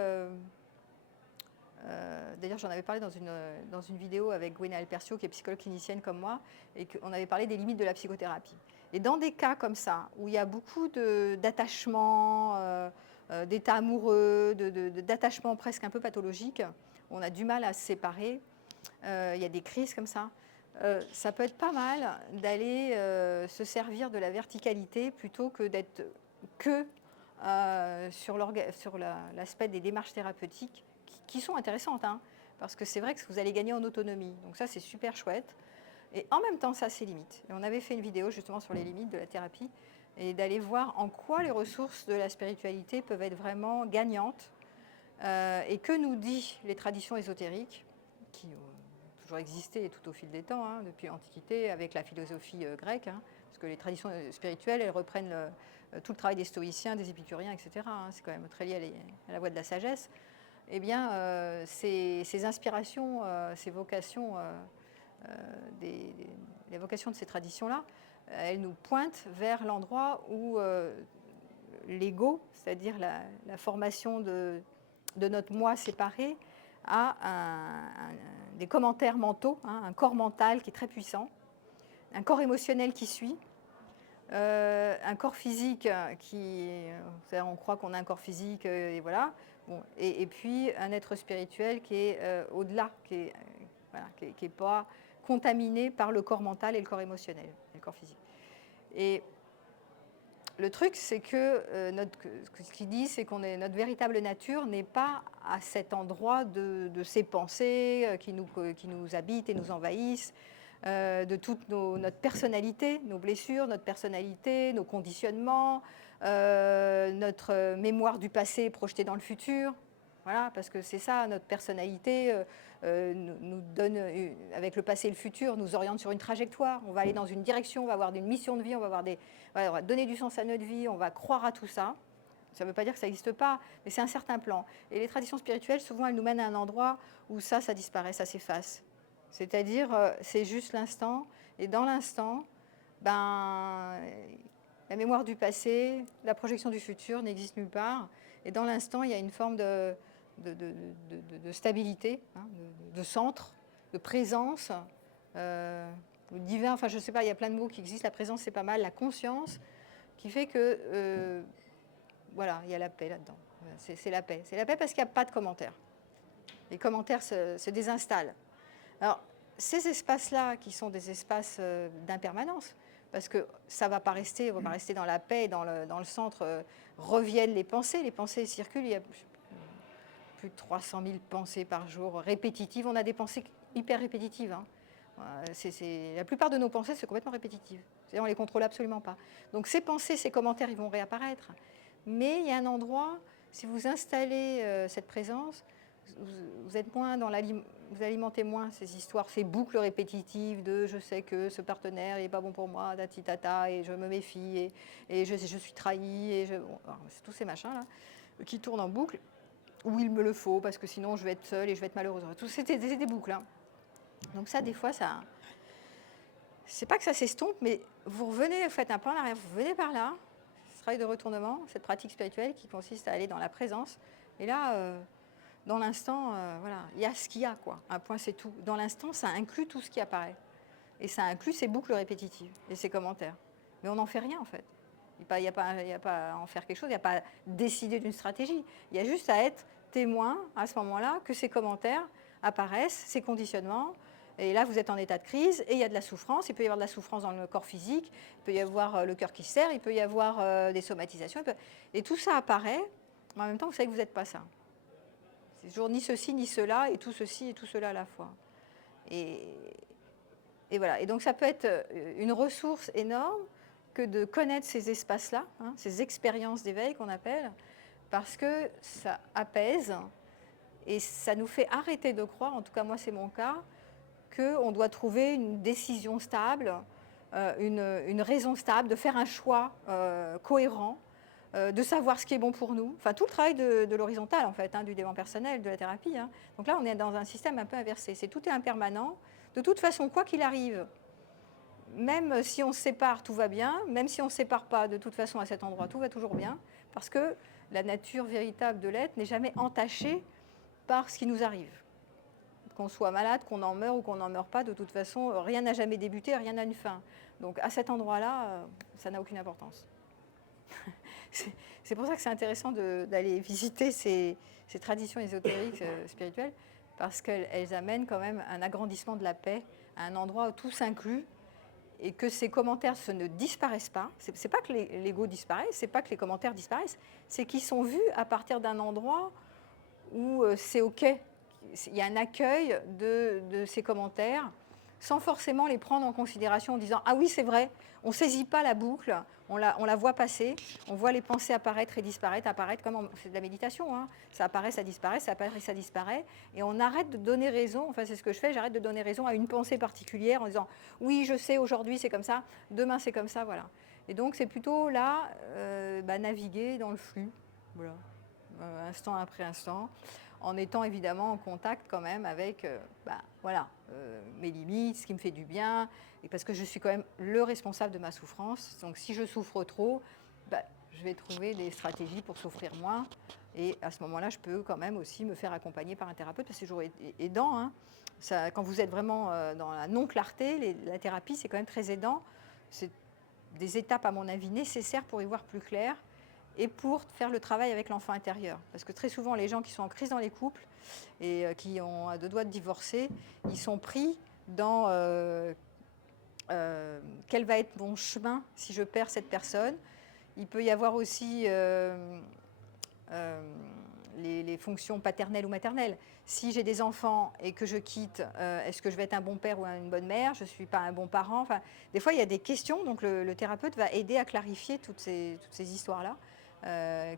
d'ailleurs, j'en avais parlé dans une vidéo avec Gwenaëlle Percio, qui est psychologue clinicienne comme moi, et qu'on avait parlé des limites de la psychothérapie. Et dans des cas comme ça, où il y a beaucoup d'attachement, d'état amoureux, d'attachement presque un peu pathologique, où on a du mal à se séparer, il y a des crises comme ça peut être pas mal d'aller se servir de la verticalité plutôt que d'être que sur l'aspect des démarches thérapeutiques qui sont intéressantes, hein, parce que c'est vrai que vous allez gagner en autonomie. Donc ça, c'est super chouette. Et en même temps, ça a ses limites. Et on avait fait une vidéo justement sur les limites de la thérapie et d'aller voir en quoi les ressources de la spiritualité peuvent être vraiment gagnantes et que nous disent les traditions ésotériques qui ont toujours existé tout au fil des temps, hein, depuis l'Antiquité avec la philosophie grecque, hein, parce que les traditions spirituelles, elles reprennent tout le travail des stoïciens, des épicuriens, etc. Hein, c'est quand même très lié à la voie de la sagesse. Eh bien, ces inspirations, ces vocations, les vocations de ces traditions-là, elles nous pointent vers l'endroit où l'ego, c'est-à-dire la formation de notre moi séparé, a des commentaires mentaux, hein, un corps mental qui est très puissant, un corps émotionnel qui suit, un corps physique on croit qu'on a un corps physique, et voilà. Bon, et puis un être spirituel qui est au-delà, qui est pas contaminé par le corps mental et le corps émotionnel, et le corps physique. Et le truc, c'est que ce qu'il dit, c'est notre véritable nature n'est pas à cet endroit de ces pensées qui nous habitent et nous envahissent, de toute notre personnalité, nos blessures, notre personnalité, nos conditionnements, notre mémoire du passé projetée dans le futur. Voilà, parce que c'est ça, notre personnalité nous donne, avec le passé et le futur, nous oriente sur une trajectoire. On va aller dans une direction, on va avoir une mission de vie, on va donner du sens à notre vie, on va croire à tout ça. Ça ne veut pas dire que ça n'existe pas, mais c'est un certain plan. Et les traditions spirituelles, souvent, elles nous mènent à un endroit où ça disparaît, ça s'efface. C'est-à-dire, c'est juste l'instant, et dans l'instant, la mémoire du passé, la projection du futur n'existe nulle part, et dans l'instant, il y a une forme de stabilité, hein, de centre, de présence, divin, enfin je ne sais pas, il y a plein de mots qui existent, la présence c'est pas mal, la conscience, qui fait que, voilà, il y a la paix là-dedans. C'est la paix. C'est la paix parce qu'il n'y a pas de commentaires. Les commentaires se désinstallent. Alors, ces espaces-là, qui sont des espaces d'impermanence, parce que ça ne va pas rester, on va pas rester dans la paix, dans le centre, reviennent les pensées circulent, il y a plus de 300 000 pensées par jour, répétitives, on a des pensées hyper répétitives. Hein. La plupart de nos pensées, c'est complètement répétitif. On ne les contrôle absolument pas. Donc ces pensées, ces commentaires, ils vont réapparaître. Mais il y a un endroit, si vous installez cette présence, vous êtes moins vous alimentez moins ces histoires, ces boucles répétitives de je sais que ce partenaire n'est pas bon pour moi, tata, et je me méfie, et je suis trahi, et c'est tous ces machins-là qui tournent en boucle, où il me le faut, parce que sinon je vais être seule et je vais être malheureuse. Tout c'était des boucles. Hein. Donc ça, des fois, ça... C'est pas que ça s'estompe, mais vous revenez, vous faites un pas en arrière, vous venez par là, ce travail de retournement, cette pratique spirituelle qui consiste à aller dans la présence, et là... dans l'instant, voilà, il y a ce qu'il y a, quoi. Un point, c'est tout. Dans l'instant, ça inclut tout ce qui apparaît. Et ça inclut ces boucles répétitives et ces commentaires. Mais on n'en fait rien, en fait. Il n'y a pas à en faire quelque chose, il n'y a pas à décider d'une stratégie. Il y a juste à être témoin, à ce moment-là, que ces commentaires apparaissent, ces conditionnements. Et là, vous êtes en état de crise et il y a de la souffrance. Il peut y avoir de la souffrance dans le corps physique, il peut y avoir le cœur qui se serre, il peut y avoir des somatisations. Et tout ça apparaît, mais en même temps, vous savez que vous n'êtes pas ça. C'est toujours ni ceci ni cela, et tout ceci et tout cela à la fois. Et voilà. Et donc ça peut être une ressource énorme que de connaître ces espaces-là, hein, ces expériences d'éveil qu'on appelle, parce que ça apaise et ça nous fait arrêter de croire, en tout cas moi c'est mon cas, qu'on doit trouver une décision stable une raison stable, de faire un choix cohérent, de savoir ce qui est bon pour nous. Enfin, tout le travail de l'horizontal, en fait, hein, du développement personnel, de la thérapie. Hein. Donc là, on est dans un système un peu inversé. Tout est impermanent. De toute façon, quoi qu'il arrive, même si on se sépare, tout va bien. Même si on ne se sépare pas, de toute façon, à cet endroit, tout va toujours bien. Parce que la nature véritable de l'être n'est jamais entachée par ce qui nous arrive. Qu'on soit malade, qu'on en meure ou qu'on n'en meure pas, de toute façon, rien n'a jamais débuté, rien n'a une fin. Donc à cet endroit-là, ça n'a aucune importance. C'est pour ça que c'est intéressant d'aller visiter ces traditions ésotériques spirituelles, parce qu'elles amènent quand même un agrandissement de la paix à un endroit où tout s'inclut, et que ces commentaires ne disparaissent pas. C'est pas que l'ego disparaît, c'est pas que les commentaires disparaissent, c'est qu'ils sont vus à partir d'un endroit où c'est OK. Il y a un accueil de ces commentaires, sans forcément les prendre en considération en disant « Ah oui, c'est vrai, on ne saisit pas la boucle, on la voit passer, on voit les pensées apparaître et disparaître, comme c'est de la méditation, hein. Ça apparaît, ça disparaît, ça apparaît, ça disparaît, et on arrête de donner raison, enfin c'est ce que je fais, j'arrête de donner raison à une pensée particulière en disant « Oui, je sais, aujourd'hui c'est comme ça, demain c'est comme ça, voilà. » Et donc c'est plutôt là, naviguer dans le flux, voilà, instant après instant, en étant évidemment en contact quand même avec mes limites, ce qui me fait du bien, et parce que je suis quand même le responsable de ma souffrance. Donc si je souffre trop, je vais trouver des stratégies pour souffrir moins. Et à ce moment-là, je peux quand même aussi me faire accompagner par un thérapeute, parce que c'est toujours aidant. Hein. Ça, quand vous êtes vraiment dans la non-clarté, la thérapie, c'est quand même très aidant. C'est des étapes, à mon avis, nécessaires pour y voir plus clair et pour faire le travail avec l'enfant intérieur. Parce que très souvent, les gens qui sont en crise dans les couples et qui ont à deux doigts de divorcer, ils sont pris dans quel va être mon chemin si je perds cette personne. Il peut y avoir aussi les fonctions paternelles ou maternelles. Si j'ai des enfants et que je quitte, est-ce que je vais être un bon père ou une bonne mère? Je ne suis pas un bon parent. Enfin, des fois, il y a des questions, donc le thérapeute va aider à clarifier toutes ces histoires-là.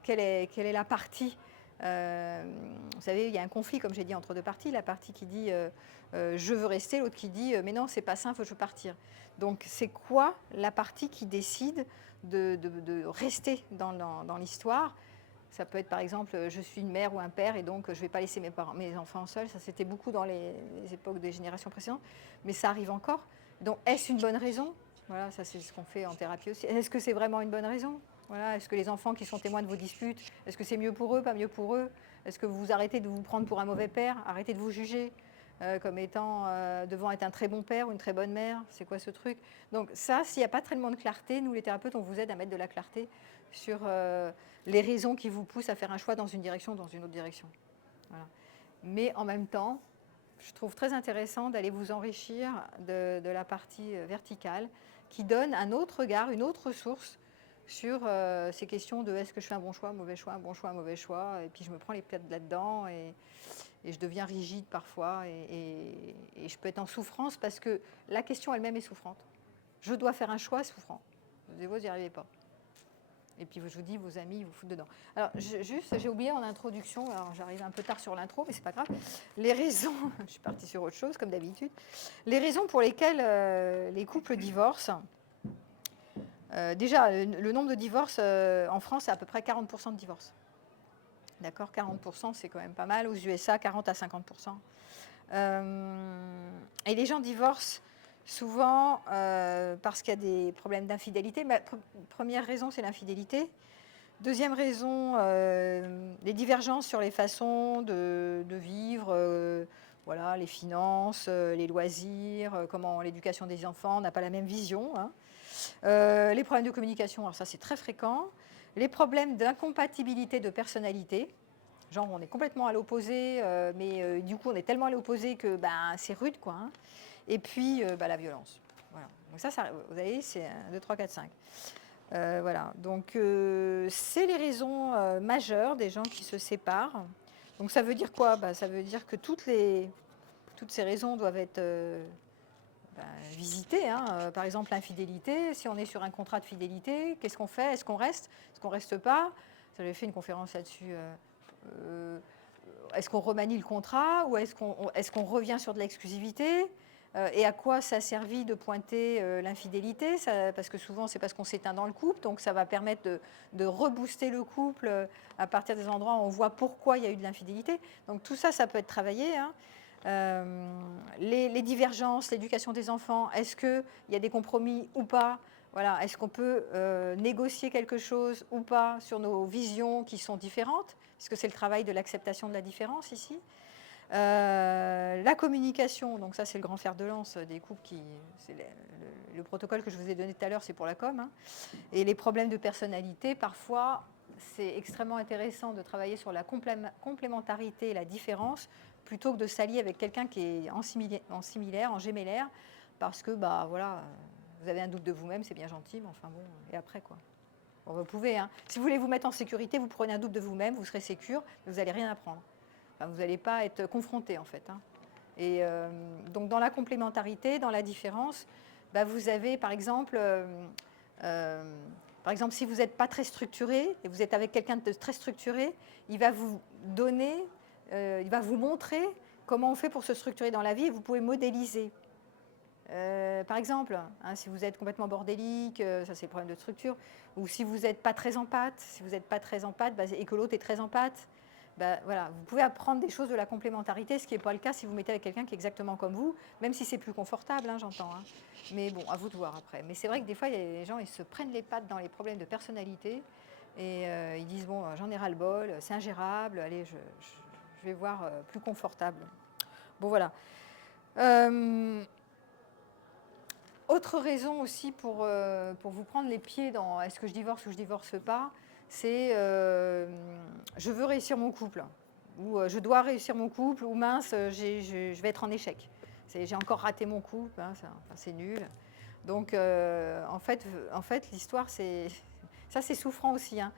Quelle est la partie vous savez, il y a un conflit, comme j'ai dit, entre deux parties. La partie qui dit je veux rester, l'autre qui dit mais non, c'est pas ça, je veux partir. Donc, c'est quoi la partie qui décide de rester dans l'histoire? Ça peut être par exemple, je suis une mère ou un père et donc je ne vais pas laisser mes enfants seuls. Ça, c'était beaucoup dans les époques des générations précédentes, mais ça arrive encore. Donc, est-ce une bonne raison? Voilà, ça c'est ce qu'on fait en thérapie aussi. Est-ce que c'est vraiment une bonne raison? Voilà, est-ce que les enfants qui sont témoins de vos disputes, est-ce que c'est mieux pour eux, pas mieux pour eux? Est-ce que vous arrêtez de vous prendre pour un mauvais père? Arrêtez de vous juger comme étant devant être un très bon père ou une très bonne mère? C'est quoi ce truc? Donc ça, s'il n'y a pas tellement de clarté, nous les thérapeutes, on vous aide à mettre de la clarté sur les raisons qui vous poussent à faire un choix dans une direction ou dans une autre direction. Voilà. Mais en même temps, je trouve très intéressant d'aller vous enrichir de la partie verticale qui donne un autre regard, une autre source sur ces questions de est-ce que je fais un bon choix, un mauvais choix, un bon choix, un mauvais choix, et puis je me prends les pieds là-dedans et je deviens rigide parfois et je peux être en souffrance parce que la question elle-même est souffrante. Je dois faire un choix souffrant. Vous n'y arrivez pas. Et puis je vous dis, vos amis, ils vous foutent dedans. Alors, j'ai oublié en introduction, alors j'arrive un peu tard sur l'intro, mais c'est pas grave. Les raisons, je suis partie sur autre chose, comme d'habitude. Les raisons pour lesquelles les couples divorcent. Déjà, le nombre de divorces en France, c'est à peu près 40% de divorces. D'accord, 40%, c'est quand même pas mal. Aux USA, 40 à 50%. Et les gens divorcent souvent parce qu'il y a des problèmes d'infidélité. Première raison, c'est l'infidélité. Deuxième raison, les divergences sur les façons de vivre, voilà, les finances, les loisirs, comment l'éducation des enfants, on n'a pas la même vision. Hein. Les problèmes de communication, alors ça c'est très fréquent. Les problèmes d'incompatibilité de personnalité. Genre, on est complètement à l'opposé, mais du coup, on est tellement à l'opposé que c'est rude, quoi. Hein. Et puis, la violence. Voilà. Donc ça, vous voyez, c'est 1, 2, 3, 4, 5. Voilà. Donc, c'est les raisons majeures des gens qui se séparent. Donc, ça veut dire quoi? Ça veut dire que toutes ces raisons doivent être visitées. Hein. Par exemple, l'infidélité. Si on est sur un contrat de fidélité, qu'est-ce qu'on fait? Est-ce qu'on reste? Est-ce qu'on ne reste pas? J'avais fait une conférence là-dessus. Est-ce qu'on remanie le contrat ou est-ce qu'on revient sur de l'exclusivité? Et à quoi ça a servi de pointer l'infidélité? Parce que souvent, c'est parce qu'on s'éteint dans le couple, donc ça va permettre de rebooster le couple à partir des endroits où on voit pourquoi il y a eu de l'infidélité. Donc tout ça, ça peut être travaillé, hein. Les divergences, l'éducation des enfants, est-ce qu'il y a des compromis ou pas? Voilà, est-ce qu'on peut négocier quelque chose ou pas sur nos visions qui sont différentes? Parce que c'est le travail de l'acceptation de la différence ici. La communication, donc ça c'est le grand fer de lance des couples c'est le protocole que je vous ai donné tout à l'heure, c'est pour la com, hein. Et les problèmes de personnalité, parfois c'est extrêmement intéressant de travailler sur la complémentarité et la différence plutôt que de s'allier avec quelqu'un qui est en similaire, en gémellaire, parce que bah voilà, vous avez un doute de vous-même, c'est bien gentil, mais enfin bon, et après quoi. Bon, vous pouvez, hein. Si vous voulez vous mettre en sécurité, vous prenez un doute de vous-même, vous serez sécure, mais vous n'allez rien apprendre. Enfin, vous n'allez pas être confronté en fait, hein. Et donc dans la complémentarité, dans la différence, bah, vous avez par exemple, si vous n'êtes pas très structuré et vous êtes avec quelqu'un de très structuré, il va vous donner, il va vous montrer comment on fait pour se structurer dans la vie et vous pouvez modéliser. Par exemple, hein, si vous êtes complètement bordélique, ça c'est le problème de structure, ou si vous n'êtes pas très empathe, bah, et que l'autre est très empathe, bah, voilà, vous pouvez apprendre des choses de la complémentarité, ce qui n'est pas le cas si vous mettez avec quelqu'un qui est exactement comme vous, même si c'est plus confortable, hein, j'entends, hein. Mais bon, à vous de voir après. Mais c'est vrai que des fois, il y a des gens, ils se prennent les pattes dans les problèmes de personnalité, et ils disent, bon, j'en ai ras-le-bol, c'est ingérable, allez, je vais voir plus confortable. Bon, voilà. Autre raison aussi pour vous prendre les pieds dans est-ce que je divorce ou je divorce pas, c'est je veux réussir mon couple, ou je dois réussir mon couple, ou mince, je vais être en échec. J'ai encore raté mon couple, hein, c'est nul. Donc en fait l'histoire, ça c'est souffrant aussi, hein,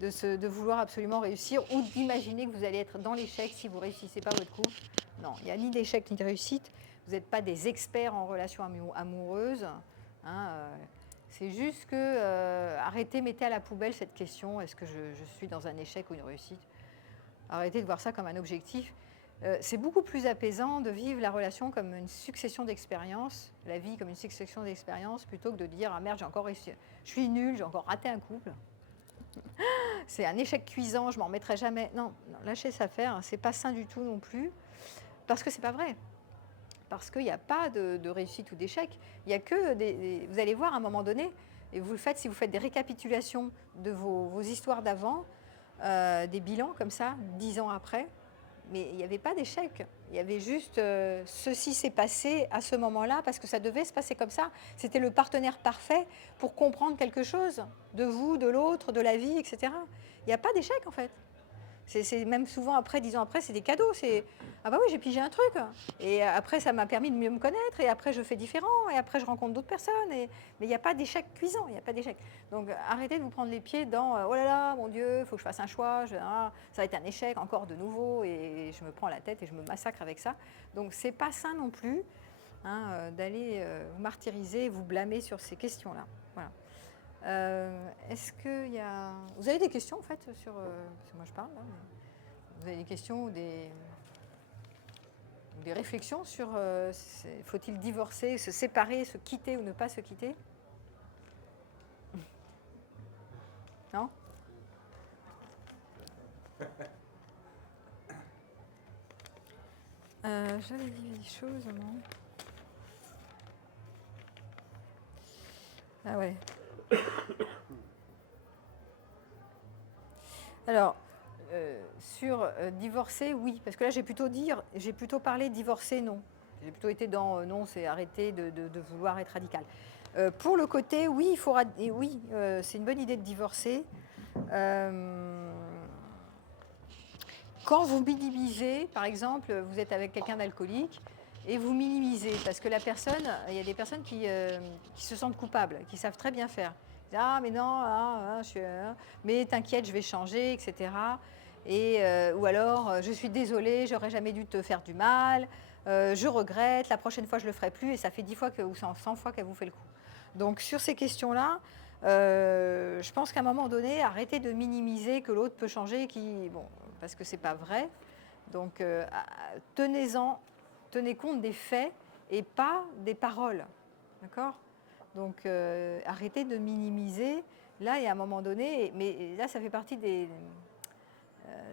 de vouloir absolument réussir ou d'imaginer que vous allez être dans l'échec si vous ne réussissez pas votre couple. Non, il n'y a ni d'échec ni de réussite. Vous n'êtes pas des experts en relations amoureuses, hein, c'est juste que arrêtez, mettez à la poubelle cette question, est-ce que je suis dans un échec ou une réussite? Arrêtez de voir ça comme un objectif. C'est beaucoup plus apaisant de vivre la relation comme une succession d'expériences, la vie comme une succession d'expériences, plutôt que de dire « Ah merde, j'ai encore réussi, je suis nulle, j'ai encore raté un couple. » C'est un échec cuisant, je m'en remettrai jamais. Non, lâchez ça faire, hein, c'est pas sain du tout non plus, parce que c'est pas vrai. Parce qu'il n'y a pas de réussite ou d'échec. Il y a que vous allez voir à un moment donné, et vous le faites si vous faites des récapitulations de vos histoires d'avant, des bilans comme ça, 10 ans après, mais il n'y avait pas d'échec. Il y avait juste ceci s'est passé à ce moment-là parce que ça devait se passer comme ça. C'était le partenaire parfait pour comprendre quelque chose de vous, de l'autre, de la vie, etc. Il n'y a pas d'échec en fait. C'est même souvent après, 10 ans après, c'est des cadeaux. C'est ah bah oui, j'ai pigé un truc. Et après, ça m'a permis de mieux me connaître. Et après, je fais différent. Et après, je rencontre d'autres personnes. Mais il n'y a pas d'échec cuisant. Il n'y a pas d'échec. Donc, arrêtez de vous prendre les pieds dans oh là là, mon Dieu, il faut que je fasse un choix. Ça va être un échec encore de nouveau. Et je me prends la tête et je me massacre avec ça. Donc, c'est pas sain non plus, hein, d'aller vous martyriser, vous blâmer sur ces questions-là. Voilà. Est-ce qu'il y a... Vous avez des questions en fait sur... parce que moi je parle là, mais vous avez des questions ou des réflexions sur faut-il divorcer, se séparer, se quitter ou ne pas se quitter? Non? J'avais dit des choses, non? Ah ouais. Alors, sur divorcer, oui, parce que là j'ai plutôt parlé divorcer, non. J'ai plutôt été dans non, c'est arrêter de vouloir être radical. Pour le côté, oui, c'est une bonne idée de divorcer. Quand vous minimisez, par exemple, vous êtes avec quelqu'un d'alcoolique et vous minimisez, parce que la personne, il y a des personnes qui se sentent coupables, qui savent très bien faire. Ah mais non, mais t'inquiète, je vais changer, etc. Ou alors, je suis désolée, j'aurais jamais dû te faire du mal, je regrette, la prochaine fois je le ferai plus, et ça fait 10 fois ou 100 fois qu'elle vous fait le coup. Donc sur ces questions-là, je pense qu'à un moment donné, arrêtez de minimiser que l'autre peut changer, parce que c'est pas vrai. Donc tenez compte des faits et pas des paroles. D'accord? Donc, arrêtez de minimiser. Là, il y a un moment donné, mais là, ça fait partie de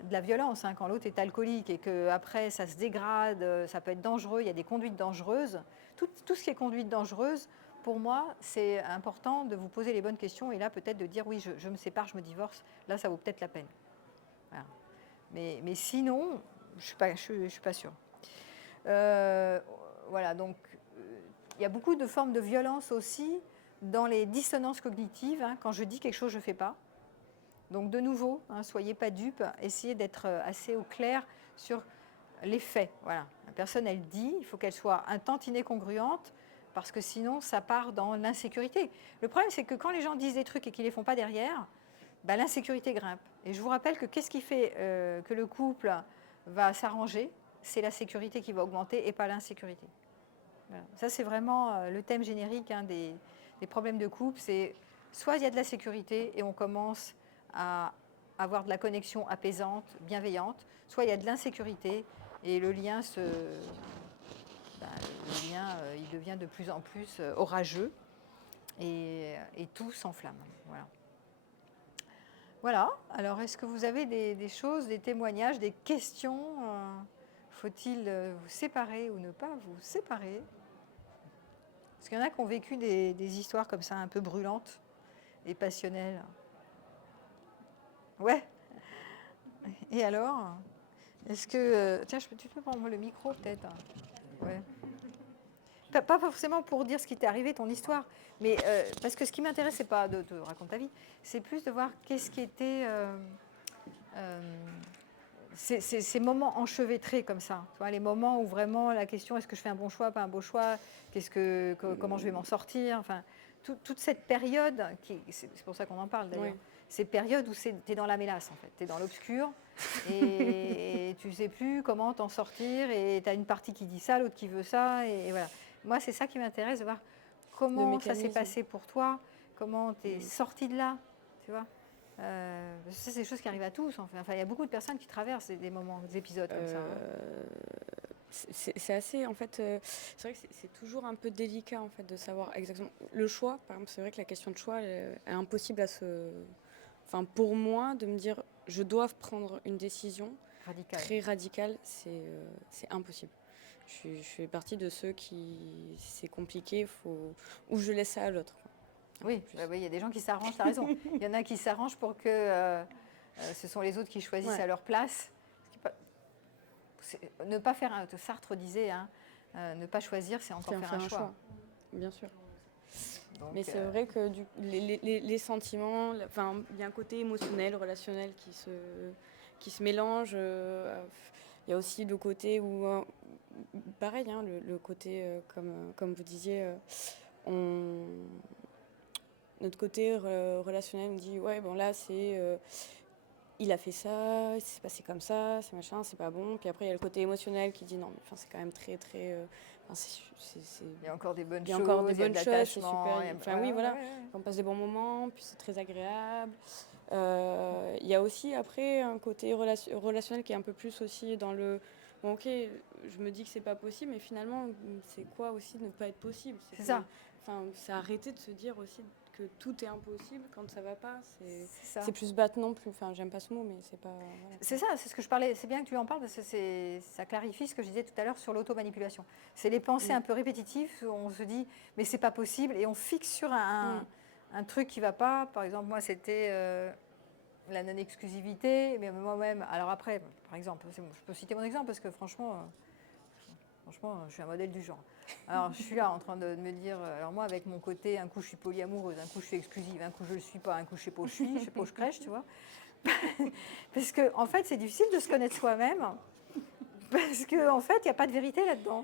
la violence, hein, quand l'autre est alcoolique et qu'après, ça se dégrade, ça peut être dangereux, il y a des conduites dangereuses. Tout ce qui est conduite dangereuse, pour moi, c'est important de vous poser les bonnes questions et là, peut-être de dire, oui, je me sépare, je me divorce. Là, ça vaut peut-être la peine. Voilà. Mais sinon, je suis pas sûre. Voilà, donc il y a beaucoup de formes de violence aussi dans les dissonances cognitives. Hein, quand je dis quelque chose, je ne fais pas. Donc de nouveau, hein, soyez pas dupes, essayez d'être assez au clair sur les faits. Voilà. La personne, elle dit, il faut qu'elle soit un tantinet congruente, parce que sinon, ça part dans l'insécurité. Le problème, c'est que quand les gens disent des trucs et qu'ils ne les font pas derrière, bah, l'insécurité grimpe. Et je vous rappelle que qu'est-ce qui fait que le couple va s'arranger? C'est la sécurité qui va augmenter et pas l'insécurité. Voilà. Ça, c'est vraiment le thème générique, hein, des problèmes de couple. C'est soit il y a de la sécurité et on commence à avoir de la connexion apaisante, bienveillante, soit il y a de l'insécurité et le lien, il devient de plus en plus orageux et tout s'enflamme. Voilà. Voilà. Alors, est-ce que vous avez des choses, des témoignages, des questions faut-il vous séparer ou ne pas vous séparer? Parce qu'il y en a qui ont vécu des histoires comme ça, un peu brûlantes et passionnelles. Ouais. Et alors? Est-ce que... tiens, tu peux prendre le micro peut-être? Ouais. Pas forcément pour dire ce qui t'est arrivé, ton histoire, mais parce que ce qui m'intéresse, c'est pas de raconter ta vie, c'est plus de voir qu'est-ce qui était... ces moments enchevêtrés comme ça, tu vois, les moments où vraiment la question est-ce que je fais un bon choix, pas un bon choix, comment je vais m'en sortir, enfin, toute cette période, c'est pour ça qu'on en parle d'ailleurs, oui. Ces périodes où tu es dans la mélasse en fait, tu es dans l'obscur et tu ne sais plus comment t'en sortir et tu as une partie qui dit ça, l'autre qui veut ça et voilà. Moi c'est ça qui m'intéresse, de voir comment ça s'est passé pour toi, comment tu es sorti de là, tu vois. C'est des choses qui arrivent à tous. Enfin, il y a beaucoup de personnes qui traversent des moments, des épisodes comme ça. C'est assez, en fait, c'est vrai que c'est toujours un peu délicat en fait de savoir exactement le choix. Par exemple, c'est vrai que la question de choix est impossible enfin, pour moi, de me dire je dois prendre une décision très radicale, c'est impossible. Je fais partie de ceux qui, c'est compliqué, ou je laisse ça à l'autre. Oui, il y a des gens qui s'arrangent, tu as raison. Il y en a qui s'arrangent pour que ce sont les autres qui choisissent à leur place. Ne pas faire Sartre disait, hein, ne pas choisir, c'est encore faire un choix. Bien sûr. Donc, mais c'est vrai que les sentiments, il y a un côté émotionnel, relationnel qui se mélange. Il y a aussi le côté où, pareil, hein, le côté, comme vous disiez, notre côté relationnel nous dit ouais bon là c'est il a fait ça, c'est passé comme ça, c'est machin, c'est pas bon. Puis après il y a le côté émotionnel qui dit non mais c'est quand même très il y a encore des bonnes choses, il y a encore des bonnes choses, c'est super. Enfin oui voilà, on passe des bons moments, puis c'est très agréable. Il y a aussi après un côté relationnel qui est un peu plus aussi dans le bon ok, je me dis que c'est pas possible, mais finalement c'est quoi aussi ne pas être possible. C'est ça. Enfin, c'est arrêter de se dire aussi que tout est impossible quand ça va pas. C'est plus battre non plus. Enfin, j'aime pas ce mot, mais c'est pas. Voilà. C'est ça, c'est ce que je parlais. C'est bien que tu en parles parce que ça clarifie ce que je disais tout à l'heure sur l'automanipulation. C'est les pensées un peu répétitives où on se dit mais c'est pas possible et on fixe sur un truc qui va pas. Par exemple, moi c'était la non-exclusivité, mais moi-même. Alors après, par exemple, je peux citer mon exemple parce que franchement, je suis un modèle du genre. Alors, je suis là en train de me dire, alors moi, avec mon côté, un coup je suis polyamoureuse, un coup je suis exclusive, un coup je ne le suis pas, un coup je sais pas où je suis, je sais pas où je crèche, tu vois. Parce que, en fait, c'est difficile de se connaître soi-même, parce qu'en fait, il n'y a pas de vérité là-dedans.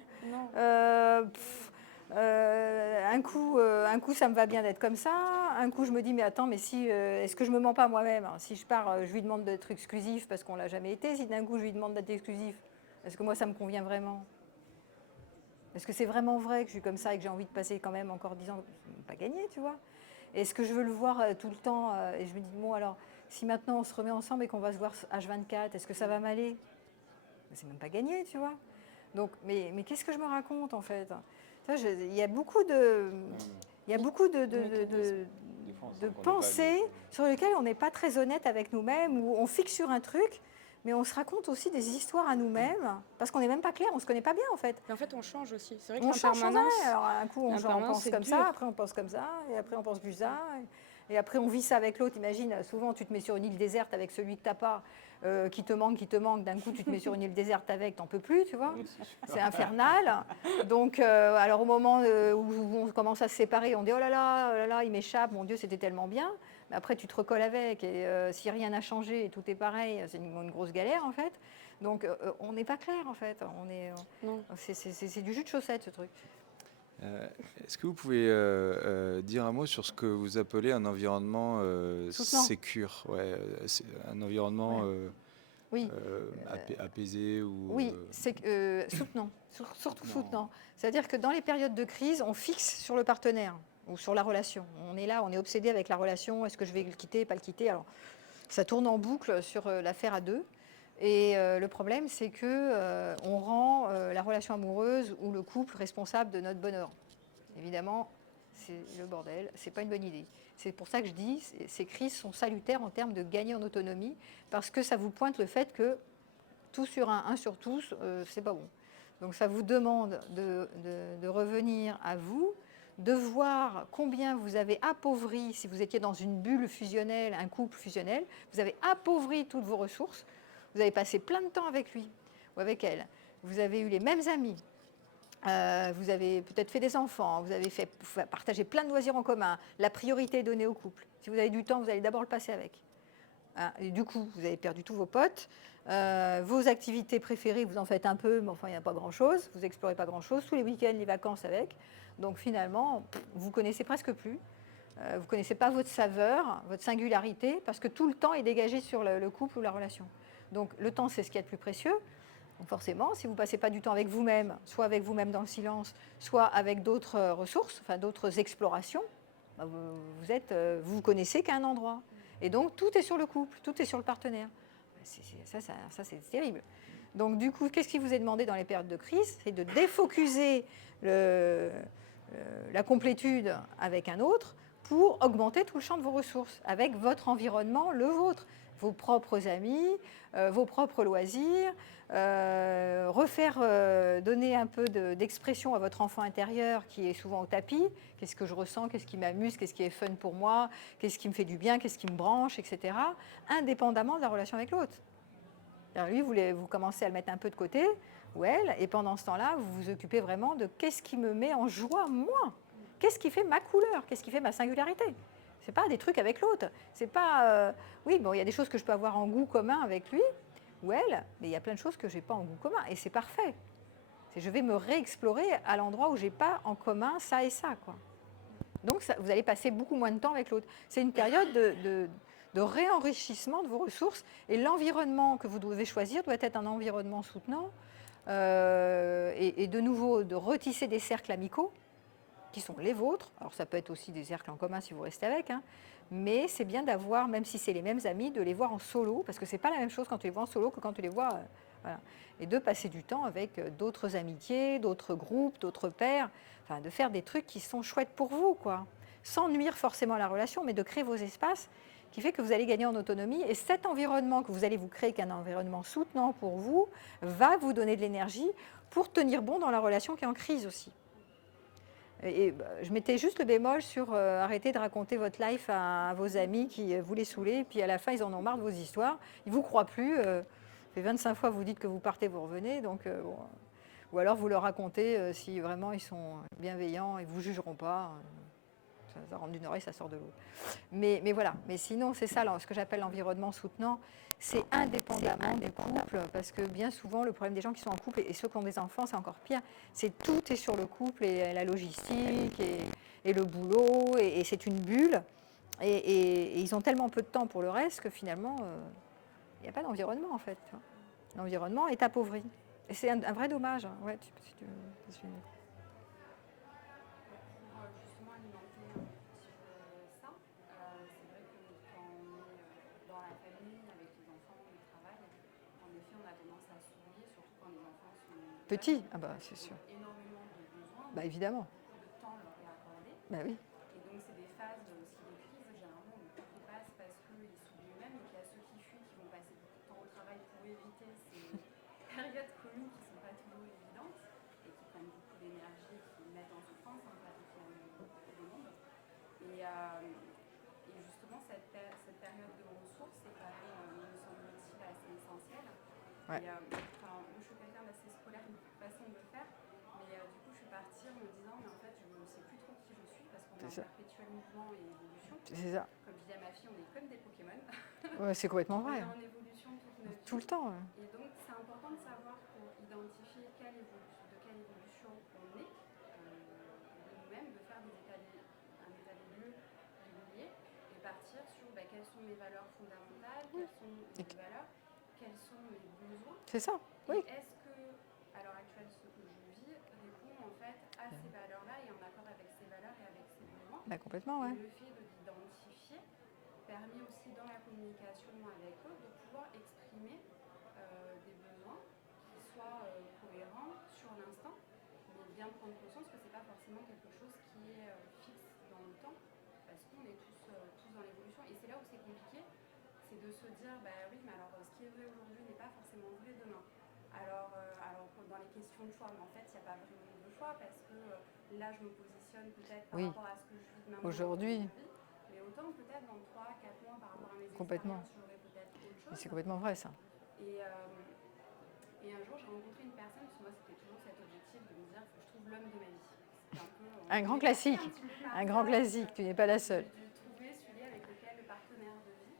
Un coup, ça me va bien d'être comme ça. Un coup, je me dis, mais attends, mais si, est-ce que je me mens pas moi-même? Si je pars, je lui demande d'être exclusif parce qu'on l'a jamais été. Si d'un coup, je lui demande d'être exclusif, est-ce que moi, ça me convient vraiment? Est-ce que c'est vraiment vrai que je suis comme ça et que j'ai envie de passer quand même encore 10 ans? Pas gagné, tu vois. Est-ce que je veux le voir tout le temps et je me dis, bon, alors, si maintenant on se remet ensemble et qu'on va se voir H24, est-ce que ça va m'aller? C'est même pas gagné, tu vois. Donc, mais qu'est-ce que je me raconte, en fait? Il y a beaucoup de, il y a beaucoup Des fois, on de sent qu'on n'est pas pensées allé. sur lesquelles on n'est pas très honnête avec nous-mêmes, ou on fixe sur un truc, mais on se raconte aussi des histoires à nous-mêmes, parce qu'on n'est même pas clair, on ne se connaît pas bien en fait. Et en fait, on change aussi. C'est vrai que On change sans l'impermanence, arrêt. Alors un coup, on l'impermanence, pense c'est comme dur. ça, après on pense comme ça, et après on pense plus ça. Et après on vit ça avec l'autre. Imagine, souvent tu te mets sur une île déserte avec celui que tu n'as pas, qui te manque. D'un coup tu te mets sur une île déserte avec, t'en peux plus, tu vois. Oui, c'est sûr. C'est infernal. Donc, alors au moment où on commence à se séparer, on dit oh là là, il m'échappe, mon Dieu, c'était tellement bien. Mais après, tu te recolles avec, et si rien n'a changé et tout est pareil, c'est une grosse galère en fait. Donc, on n'est pas clair en fait. Non. C'est du jus de chaussette ce truc. Euh, Est-ce que vous pouvez dire un mot sur ce que vous appelez un environnement Soutenant. sécure, ouais, c'est un environnement Ouais. Oui. apaisé ou Oui, c'est soutenant, surtout Soutenant. soutenant. C'est-à-dire que dans les périodes de crise, on fixe sur le partenaire ou sur la relation. On est là, on est obsédé avec la relation. Est-ce que je vais le quitter, pas le quitter? Alors, ça tourne en boucle sur l'affaire à deux. Et le problème, c'est que on rend la relation amoureuse ou le couple responsable de notre bonheur. Évidemment, c'est le bordel. C'est pas une bonne idée. C'est pour ça que je dis, ces crises sont salutaires en termes de gagner en autonomie, parce que ça vous pointe le fait que tout sur un sur tous, c'est pas bon. Donc ça vous demande de revenir à vous, de voir combien vous avez appauvri, si vous étiez dans une bulle fusionnelle, un couple fusionnel, vous avez appauvri toutes vos ressources, vous avez passé plein de temps avec lui ou avec elle, vous avez eu les mêmes amis, vous avez peut-être fait des enfants, vous avez partagé plein de loisirs en commun, la priorité est donnée au couple. Si vous avez du temps, vous allez d'abord le passer avec. Et du coup, vous avez perdu tous vos potes. Vos activités préférées, vous en faites un peu, mais enfin, il n'y a pas grand-chose. Vous n'explorez pas grand-chose. Tous les week-ends, les vacances avec. Donc finalement, vous ne connaissez presque plus. Vous ne connaissez pas votre saveur, votre singularité, parce que tout le temps est dégagé sur le couple ou la relation. Donc le temps, c'est ce qu'il y a de plus précieux. Donc forcément, si vous ne passez pas du temps avec vous-même, soit avec vous-même dans le silence, soit avec d'autres ressources, enfin d'autres explorations, bah, vous connaissez qu'à un endroit. Et donc, tout est sur le couple, tout est sur le partenaire. Ça, c'est terrible. Donc, du coup, qu'est-ce qui vous est demandé dans les périodes de crise? C'est de défocuser la complétude avec un autre pour augmenter tout le champ de vos ressources, avec votre environnement, le vôtre, vos propres amis, vos propres loisirs, donner un peu d'expression à votre enfant intérieur qui est souvent au tapis. Qu'est-ce que je ressens, qu'est-ce qui m'amuse, qu'est-ce qui est fun pour moi, qu'est-ce qui me fait du bien, qu'est-ce qui me branche, etc. Indépendamment de la relation avec l'autre. Alors lui, vous commencez à le mettre un peu de côté, ou elle, et pendant ce temps-là, vous vous occupez vraiment de qu'est-ce qui me met en joie, moi. Qu'est-ce qui fait ma couleur, qu'est-ce qui fait ma singularité. C'est pas des trucs avec l'autre. C'est pas... oui, bon, il y a des choses que je peux avoir en goût commun avec lui ou elle, mais il y a plein de choses que je n'ai pas en goût commun, et c'est parfait. Je vais me réexplorer à l'endroit où je n'ai pas en commun ça et ça, quoi. Donc vous allez passer beaucoup moins de temps avec l'autre. C'est une période de réenrichissement de vos ressources, et l'environnement que vous devez choisir doit être un environnement soutenant, et de nouveau de retisser des cercles amicaux qui sont les vôtres. Alors ça peut être aussi des cercles en commun si vous restez avec, hein. Mais c'est bien d'avoir, même si c'est les mêmes amis, de les voir en solo, parce que c'est pas la même chose quand tu les vois en solo que quand tu les vois, voilà. Et de passer du temps avec d'autres amitiés, d'autres groupes, d'autres pairs, enfin de faire des trucs qui sont chouettes pour vous, quoi, sans nuire forcément à la relation, mais de créer vos espaces qui fait que vous allez gagner en autonomie. Et cet environnement que vous allez vous créer, qui est un environnement soutenant pour vous, va vous donner de l'énergie pour tenir bon dans la relation qui est en crise aussi. Et je mettais juste le bémol sur arrêter de raconter votre life à vos amis qui vous les saoulez, et puis à la fin, ils en ont marre de vos histoires. Ils ne vous croient plus. Ça fait 25 fois que vous dites que vous partez, vous revenez. Donc, bon. Ou alors vous leur racontez si vraiment ils sont bienveillants, ils ne vous jugeront pas. Ça rentre d'une oreille, ça sort de l'autre. Mais voilà. Mais sinon, c'est ça, ce que j'appelle l'environnement soutenant. C'est indépendamment des couples, parce que bien souvent, le problème des gens qui sont en couple, et ceux qui ont des enfants, c'est encore pire, c'est tout est sur le couple, et la logistique, et le boulot, et c'est une bulle. Et ils ont tellement peu de temps pour le reste que finalement, il n'y a pas d'environnement en fait. L'environnement est appauvri. Et c'est un vrai dommage. Hein. Ouais, si tu veux. Justement alimenter sur ça, c'est vrai que quand on est dans la famille, avec les enfants, le travail, en effet, on a tendance à s'oublier, surtout quand les enfants sont Petit, ah bah c'est sûr. énormément de besoins, Bah évidemment. de temps leur est accordé. Bah oui. Et donc, c'est des phases aussi de crise, généralement, où beaucoup passent parce qu'ils s'oublient eux-mêmes. Donc, il y a ceux qui fuient, qui vont passer beaucoup de temps au travail pour éviter ces périodes communes qui ne sont pas toujours évidentes et qui prennent beaucoup d'énergie et qui mettent en souffrance finalement beaucoup de monde. Et justement, cette période de ressources, c'est quand même, me semble-t-il, assez essentielle. Ouais. Moi, je suis quelqu'un d'assez scolaire, une façon de le faire. Mais du coup, je suis partie en me disant, mais en fait, je ne sais plus trop qui je suis parce qu'on est en perpétuel mouvement et évolution. C'est ça. Comme je dis à ma fille, on est comme des Pokémon. Ouais, c'est complètement On vrai. est en évolution toute notre vie. Tout le temps. Et donc, c'est important de savoir pour identifier de quelle évolution on est, de nous-mêmes, de faire un état des lieux régulier et partir sur quelles sont mes valeurs fondamentales, quelles sont mes valeurs, quels sont mes besoins. C'est ça, Et oui. est-ce que, à l'heure actuelle, ce que je vis répond en fait à ces valeurs-là et en accord avec ces valeurs et avec ces besoins. Bah, complètement, ouais. Et le fait de l'identifier permet aussi dans la communication avec eux de pouvoir exprimer des besoins qui soient cohérents sur l'instant, mais bien prendre conscience que ce n'est pas forcément quelque chose qui est fixe dans le temps, parce qu'on est tous dans l'évolution. Et c'est là où c'est compliqué, c'est de se dire, bah oui, mais alors ce qui est vrai aujourd'hui n'est pas forcément vrai demain. Alors dans les questions de choix, mais en fait, il n'y a pas vraiment de choix, parce que là, je me positionne peut-être par rapport à ce que je vis maintenant aujourd'hui. Mais autant peut-être dans 3-4 mois par rapport à mes Complètement. expériences, j'aurais peut-être autre chose. C'est complètement vrai, ça. Et un jour, j'ai rencontré une personne, parce que moi, c'était toujours cet objectif de me dire que je trouve l'homme de ma vie. Un grand classique. Un grand classique, tu n'es pas la seule. De trouver celui avec lequel le partenaire de vie.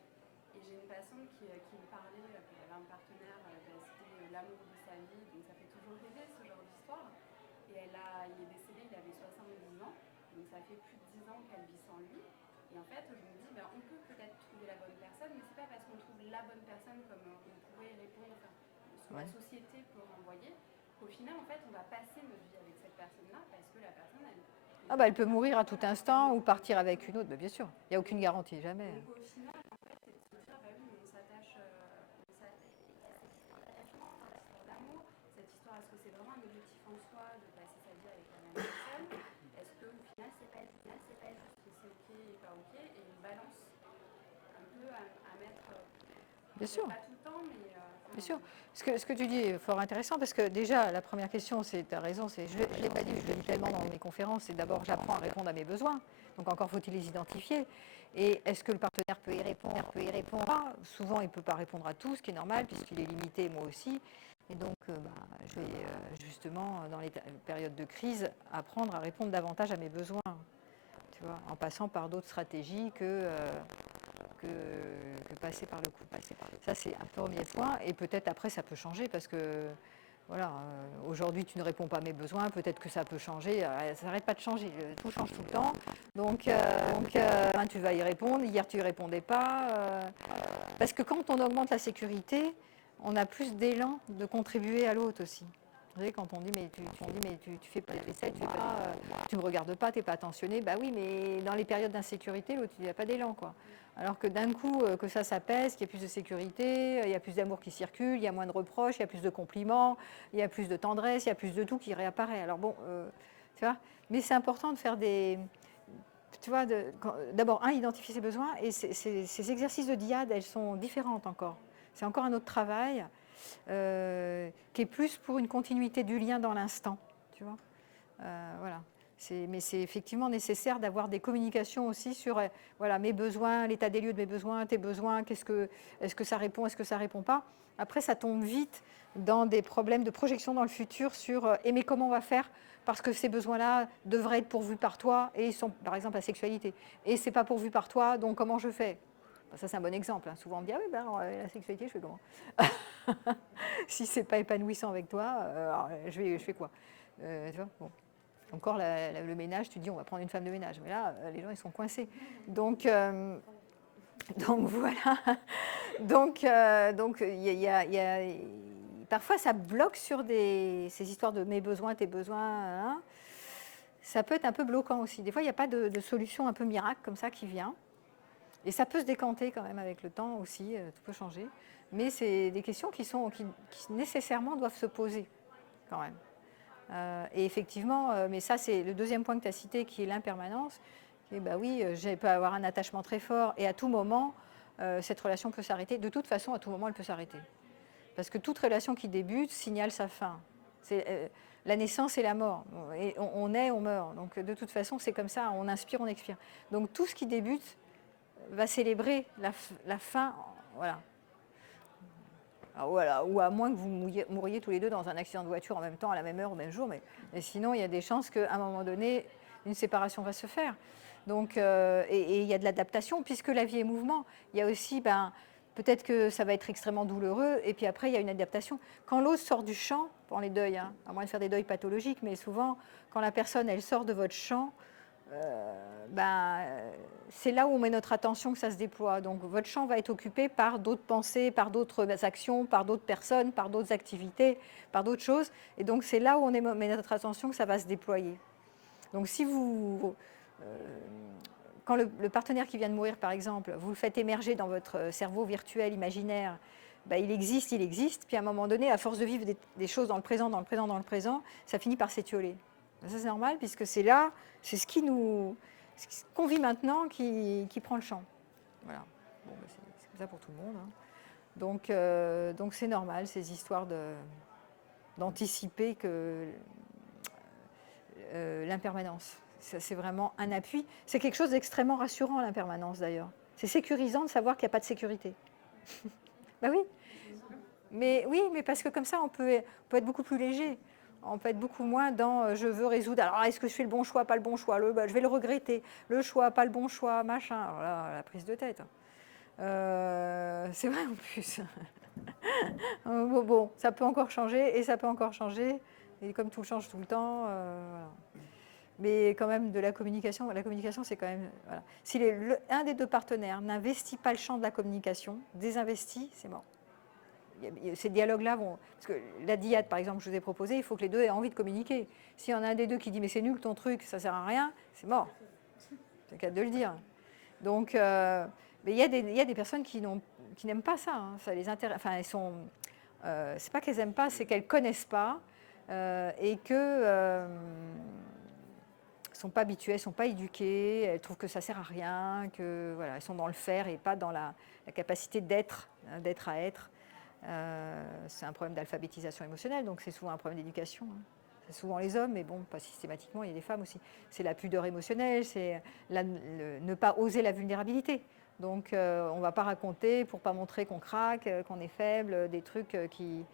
Et j'ai une personne qui me parlait, qu'elle avait un partenaire, c'était l'amour de sa vie, donc ça fait toujours rêver ce genre d'histoire. Et il est décédé, il avait 70 ans, donc ça fait plus de 10 ans qu'elle vit sans lui. Et en fait, je me dis, on peut peut-être trouver la bonne personne, mais c'est pas parce qu'on trouve la bonne personne comme on pourrait répondre, ce que la société peut renvoyer, qu'au final, en fait, on va passer notre vie avec cette personne-là, parce que la personne, elle peut mourir à tout instant ou partir avec une autre, bien sûr. Il n'y a aucune garantie, jamais. Donc au final, en fait, c'est de se dire, oui, mais on s'attache, il y a cette histoire d'attachement, cette histoire d'amour, cette histoire, est-ce que c'est vraiment un objectif en soi de passer sa vie avec la même personne? Est-ce qu'au final, c'est pas juste que c'est ok et pas ok, et une balance un peu à mettre, bien sûr. Pas tout le temps, mais... Bien sûr. Ce que tu dis est fort intéressant parce que déjà, la première question, tu as raison, je ne l'ai pas dit, je le dis tellement dans mes conférences, c'est d'abord j'apprends à répondre à mes besoins. Donc encore faut-il les identifier. Et est-ce que le partenaire peut y répondre? Souvent, il ne peut pas répondre à tout, ce qui est normal puisqu'il est limité, moi aussi. Et donc, je vais justement, dans les périodes de crise, apprendre à répondre davantage à mes besoins. Tu vois, en passant par d'autres stratégies que passer par le coup. Ça, c'est un premier point. Et peut-être après, ça peut changer parce que, voilà, aujourd'hui, tu ne réponds pas à mes besoins. Peut-être que ça peut changer. Ça n'arrête pas de changer. Tout change tout le temps. Donc, tu vas y répondre. Hier, tu n'y répondais pas. Parce que quand on augmente la sécurité, on a plus d'élan de contribuer à l'autre aussi. Vous savez, quand on dit, mais tu fais pas la vaisselle, tu me regardes pas, tu n'es pas attentionné. Bah oui, mais dans les périodes d'insécurité, l'autre, il n'y a pas d'élan, quoi. Alors que d'un coup, que ça s'apaise, qu'il y a plus de sécurité, il y a plus d'amour qui circule, il y a moins de reproches, il y a plus de compliments, il y a plus de tendresse, il y a plus de tout qui réapparaît. Alors bon, tu vois, mais c'est important de faire des... Tu vois, d'abord, identifier ses besoins, et ces exercices de dyade, elles sont différentes encore. C'est encore un autre travail qui est plus pour une continuité du lien dans l'instant, tu vois. Voilà. Mais c'est effectivement nécessaire d'avoir des communications aussi sur mes besoins, l'état des lieux de mes besoins, tes besoins, est-ce que ça répond, est-ce que ça ne répond pas. Après, ça tombe vite dans des problèmes de projection dans le futur sur mais comment on va faire parce que ces besoins-là devraient être pourvus par toi et ils sont, par exemple, la sexualité. Et ce n'est pas pourvu par toi, donc comment je fais? Ça, c'est un bon exemple. Hein. Souvent, on me dit, la sexualité, je fais comment? Si ce n'est pas épanouissant avec toi, je fais quoi? Tu vois, bon. Encore le ménage, tu dis on va prendre une femme de ménage, mais là les gens ils sont coincés. Donc voilà. Donc parfois ça bloque sur ces histoires de mes besoins, tes besoins. Hein. Ça peut être un peu bloquant aussi. Des fois il n'y a pas de solution un peu miracle comme ça qui vient. Et ça peut se décanter quand même avec le temps aussi, tout peut changer. Mais c'est des questions qui nécessairement doivent se poser quand même. Et effectivement, mais ça c'est le deuxième point que tu as cité qui est l'impermanence. Et bah oui, je peux avoir un attachement très fort et à tout moment, cette relation peut s'arrêter. De toute façon, à tout moment, elle peut s'arrêter. Parce que toute relation qui débute signale sa fin. C'est la naissance et la mort. Et on naît, on meurt. Donc de toute façon, c'est comme ça, on inspire, on expire. Donc tout ce qui débute va célébrer la fin. Voilà. Alors, voilà. Ou à moins que vous mouriez tous les deux dans un accident de voiture en même temps, à la même heure, au même jour. Mais sinon, il y a des chances qu'à un moment donné, une séparation va se faire. Donc, et il y a de l'adaptation, puisque la vie est mouvement. Il y a aussi, peut-être que ça va être extrêmement douloureux, et puis après, il y a une adaptation. Quand l'os sort du champ, pour les deuils, hein, à moins de faire des deuils pathologiques, mais souvent, quand la personne, elle sort de votre champ, c'est là où on met notre attention que ça se déploie. Donc votre champ va être occupé par d'autres pensées, par d'autres actions, par d'autres personnes, par d'autres activités, par d'autres choses. Et donc c'est là où on met notre attention que ça va se déployer. Donc si vous... quand le partenaire qui vient de mourir, par exemple, vous le faites émerger dans votre cerveau virtuel, imaginaire, il existe, puis à un moment donné, à force de vivre des choses dans le présent, ça finit par s'étioler. Ça c'est normal, puisque c'est là, c'est ce qu'on vit maintenant qui prend le champ. Voilà. Bon, c'est comme ça pour tout le monde. Hein. Donc c'est normal, ces histoires d'anticiper que l'impermanence. C'est vraiment un appui. C'est quelque chose d'extrêmement rassurant, l'impermanence d'ailleurs. C'est sécurisant de savoir qu'il n'y a pas de sécurité. Ben oui. Mais parce que comme ça, on peut être beaucoup plus léger. On peut être beaucoup moins dans je veux résoudre. Alors, est-ce que je fais le bon choix, pas le bon choix, je vais le regretter. Le choix, pas le bon choix, machin. Alors là, la prise de tête. C'est vrai en plus. Bon, ça peut encore changer et ça peut encore changer. Et comme tout change tout le temps, voilà. Mais quand même, la communication, c'est quand même... Voilà. Si un des deux partenaires n'investit pas le champ de la communication, désinvestit, c'est mort. Ces dialogues-là vont... Parce que la diade, par exemple, que je vous ai proposé, il faut que les deux aient envie de communiquer. S'il y en a un des deux qui dit « mais c'est nul ton truc, ça sert à rien », c'est mort. C'est le cas de le dire. Donc, mais il y a des personnes qui n'aiment pas ça. Hein. Ça les intéresse... Enfin, elles sont... c'est pas qu'elles n'aiment pas, c'est qu'elles ne connaissent pas et que... sont pas habituées, elles ne sont pas éduquées, elles trouvent que ça ne sert à rien, que voilà, elles sont dans le faire et pas dans la capacité d'être à être. C'est un problème d'alphabétisation émotionnelle, donc c'est souvent un problème d'éducation. Hein. C'est souvent les hommes, mais bon, pas systématiquement, il y a des femmes aussi. C'est la pudeur émotionnelle, c'est ne pas oser la vulnérabilité. Donc on ne va pas raconter pour ne pas montrer qu'on craque, qu'on est faible, des trucs qui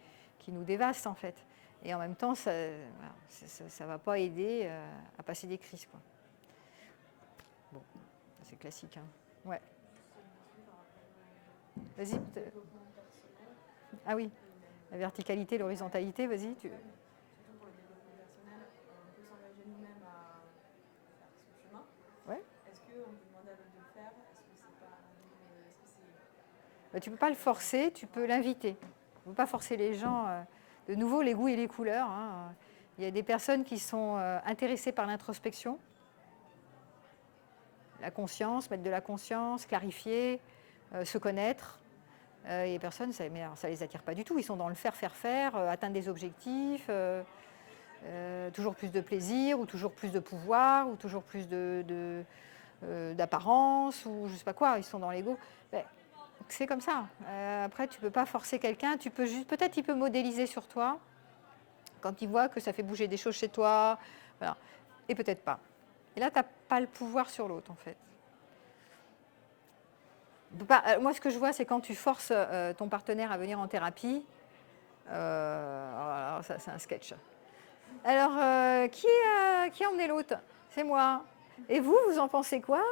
nous dévastent en fait. Et en même temps, ça ne va pas aider à passer des crises. Quoi. Bon, c'est classique. Hein. Ouais. Vas-y. Ah oui, la verticalité, l'horizontalité, vas-y. Surtout pour le développement personnel, on peut s'engager nous-mêmes à faire son chemin. Ouais. Est-ce qu'on peut demander à l'autre de le faire? Est-ce que c'est pas... Tu ne peux pas le forcer, tu peux l'inviter. Tu ne peux pas forcer les gens... De nouveau, les goûts et les couleurs. Hein. Il y a des personnes qui sont intéressées par l'introspection, la conscience, mettre de la conscience, clarifier, se connaître. Il y a des personnes, ça ne les attire pas du tout. Ils sont dans le faire, atteindre des objectifs, toujours plus de plaisir, ou toujours plus de pouvoir, ou toujours plus d'apparence, ou je ne sais pas quoi. Ils sont dans l'ego. C'est comme ça. Après, tu ne peux pas forcer quelqu'un. Tu peux juste, peut-être, il peut modéliser sur toi quand il voit que ça fait bouger des choses chez toi. Voilà. Et peut-être pas. Et là, tu n'as pas le pouvoir sur l'autre, en fait. Moi, ce que je vois, c'est quand tu forces ton partenaire à venir en thérapie. Alors, ça, c'est un sketch. Alors, qui a emmené l'autre? C'est moi. Et vous en pensez quoi?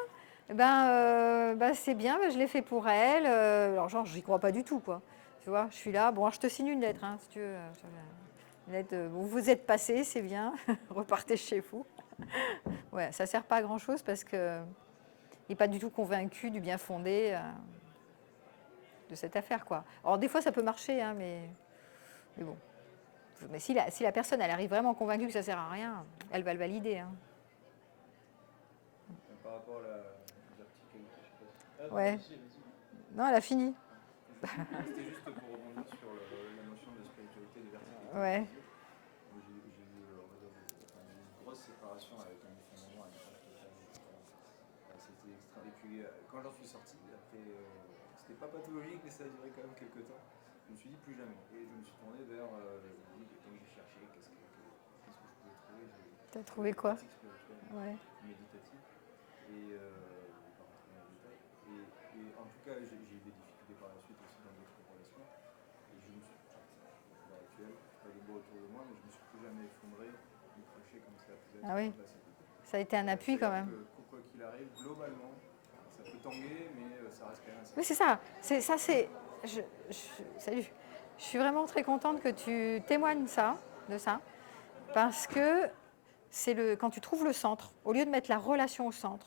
C'est bien, je l'ai fait pour elle. Alors, genre, j'y crois pas du tout, quoi. Tu vois, je suis là. Bon, je te signe une lettre, hein, si tu veux. Une lettre, vous êtes passé, c'est bien. Repartez chez vous. Ouais, ça sert pas à grand chose parce que il n'est pas du tout convaincu du bien fondé de cette affaire, quoi. Alors, des fois, ça peut marcher, hein, mais bon. Mais si la personne, elle arrive vraiment convaincue que ça sert à rien, elle va le valider. Hein. Par rapport à la verticalité, je sais pas. Ouais. Non, elle a fini. C'était juste pour rebondir sur la notion de spiritualité, de verticalité. Ouais. J'ai vu, on puis quand j'en suis sorti, après, c'était pas pathologique, mais ça a duré quand même quelques temps. Je me suis dit plus jamais. Et je me suis tourné vers, donc j'ai cherché qu'est-ce que je pouvais trouver. T'as trouvé quoi? Pratique spirituelle, Ouais. méditative. Et pas rentrer dans le détail. Et en tout cas, j'ai eu des difficultés par la suite aussi dans d'autres relations. Et je me suis, à l'heure actuelle, je suis pas libre autour de moi, mais je me suis plus jamais effondré, ni craché comme ça pouvait être Ah oui, dans le passé. ça a été un appui quand même. Quoi qu'il arrive, globalement, ça peut tanguer, mais ça reste quand même assez. Oui, c'est ça. Salut. Je suis vraiment très contente que tu témoignes de ça, parce que quand tu trouves le centre, au lieu de mettre la relation au centre,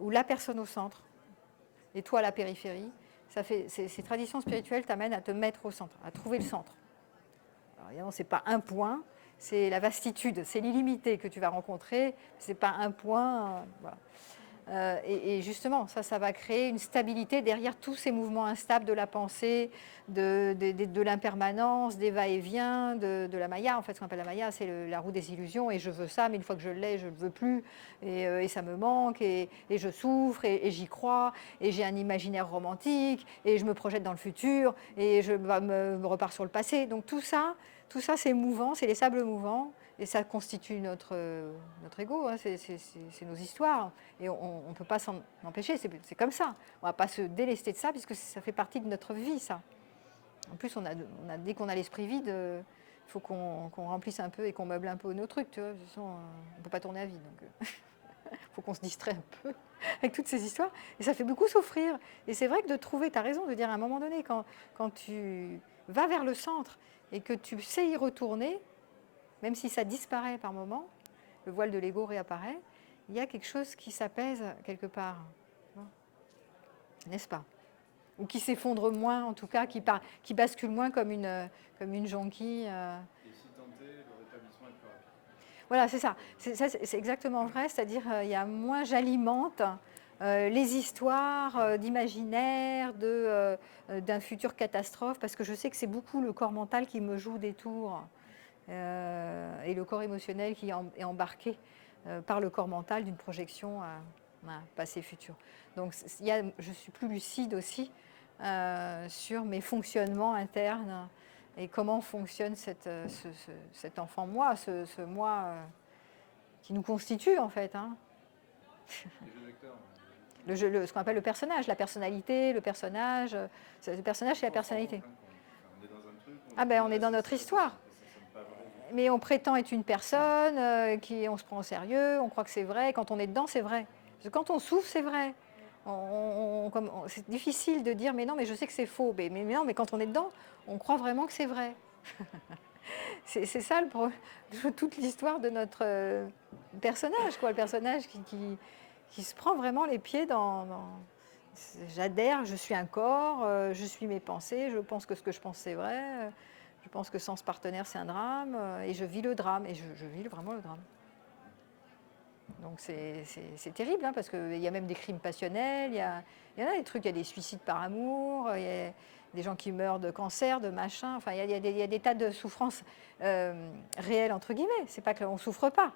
ou la personne au centre, et toi à la périphérie, ces traditions spirituelles t'amènent à te mettre au centre, à trouver le centre. Alors évidemment, ce n'est pas un point, c'est la vastitude, c'est l'illimité que tu vas rencontrer, ce n'est pas un point. Voilà. Et justement, ça va créer une stabilité derrière tous ces mouvements instables de la pensée, de l'impermanence, des va-et-vient, de la Maya. En fait, ce qu'on appelle la Maya, c'est la roue des illusions. Et je veux ça, mais une fois que je l'ai, je ne le veux plus. Et ça me manque. Et je souffre. Et j'y crois. Et j'ai un imaginaire romantique. Et je me projette dans le futur. Et je me repars sur le passé. Donc tout ça, c'est mouvant. C'est les sables mouvants. Et ça constitue notre ego, hein, c'est nos histoires. Et on ne peut pas s'en empêcher, c'est comme ça. On ne va pas se délester de ça, puisque ça fait partie de notre vie, ça. En plus, dès qu'on a l'esprit vide, il faut qu'on remplisse un peu et qu'on meuble un peu nos trucs. Tu vois. De toute façon, on ne peut pas tourner à vide. Donc, il faut qu'on se distrait un peu avec toutes ces histoires. Et ça fait beaucoup souffrir. Et c'est vrai que de trouver, tu as raison de dire à un moment donné, quand tu vas vers le centre et que tu sais y retourner, même si ça disparaît par moment, le voile de l'ego réapparaît, il y a quelque chose qui s'apaise quelque part, n'est-ce pas? Ou qui s'effondre moins, en tout cas, qui bascule moins comme une jonquille. Et si tenté, le rétablissement est plus rapide. Voilà, c'est ça. C'est exactement vrai, c'est-à-dire il y a moins j'alimente les histoires d'imaginaire, d'un futur catastrophe, parce que je sais que c'est beaucoup le corps mental qui me joue des tours. Et le corps émotionnel qui est embarqué par le corps mental d'une projection à passé-futur. Donc je suis plus lucide aussi sur mes fonctionnements internes et comment fonctionne cet enfant moi, ce moi qui nous constitue en fait. Hein. Les jeux d'acteurs. Ce qu'on appelle le personnage, la personnalité, le personnage c'est la personnalité. On est dans un truc. Ah ben on est dans notre histoire. Mais on prétend être une personne, on se prend au sérieux, on croit que c'est vrai. Quand on est dedans, c'est vrai. Parce que quand on souffre, c'est vrai. C'est difficile de dire, mais non, mais je sais que c'est faux. Mais non, mais quand on est dedans, on croit vraiment que c'est vrai. c'est ça toute l'histoire de notre personnage, quoi. Le personnage qui se prend vraiment les pieds dans j'adhère, je suis un corps, je suis mes pensées, je pense que ce que je pense, c'est vrai. Je pense que sans ce partenaire, c'est un drame, et je vis le drame, et je vis vraiment le drame. Donc c'est terrible, hein, parce qu'il y a même des crimes passionnels, il y en a des trucs, il y a des suicides par amour, il y a des gens qui meurent de cancer, de machin, enfin il y a des tas de souffrances réelles, entre guillemets. C'est pas qu'on ne souffre pas,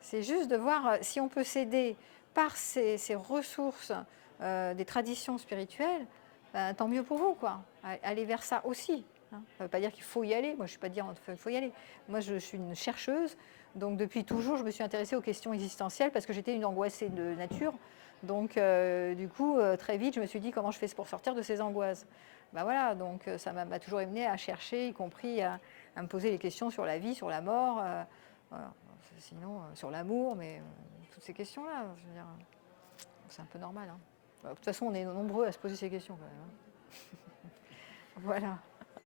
c'est juste de voir si on peut s'aider par ces ressources des traditions spirituelles, ben, tant mieux pour vous, quoi. Aller vers ça aussi. Ça ne veut pas dire qu'il faut y aller. Moi, je ne suis pas dire qu'il faut y aller. Moi, je suis une chercheuse. Donc, depuis toujours, je me suis intéressée aux questions existentielles parce que j'étais une angoissée de nature. Donc, du coup, très vite, je me suis dit comment je fais pour sortir de ces angoisses. Ben voilà, donc ça m'a toujours amené à chercher, y compris à me poser des questions sur la vie, sur la mort, voilà. Sinon, sur l'amour, mais toutes ces questions-là, je veux dire, c'est un peu normal. Hein. De toute façon, on est nombreux à se poser ces questions quand même. Hein. Voilà.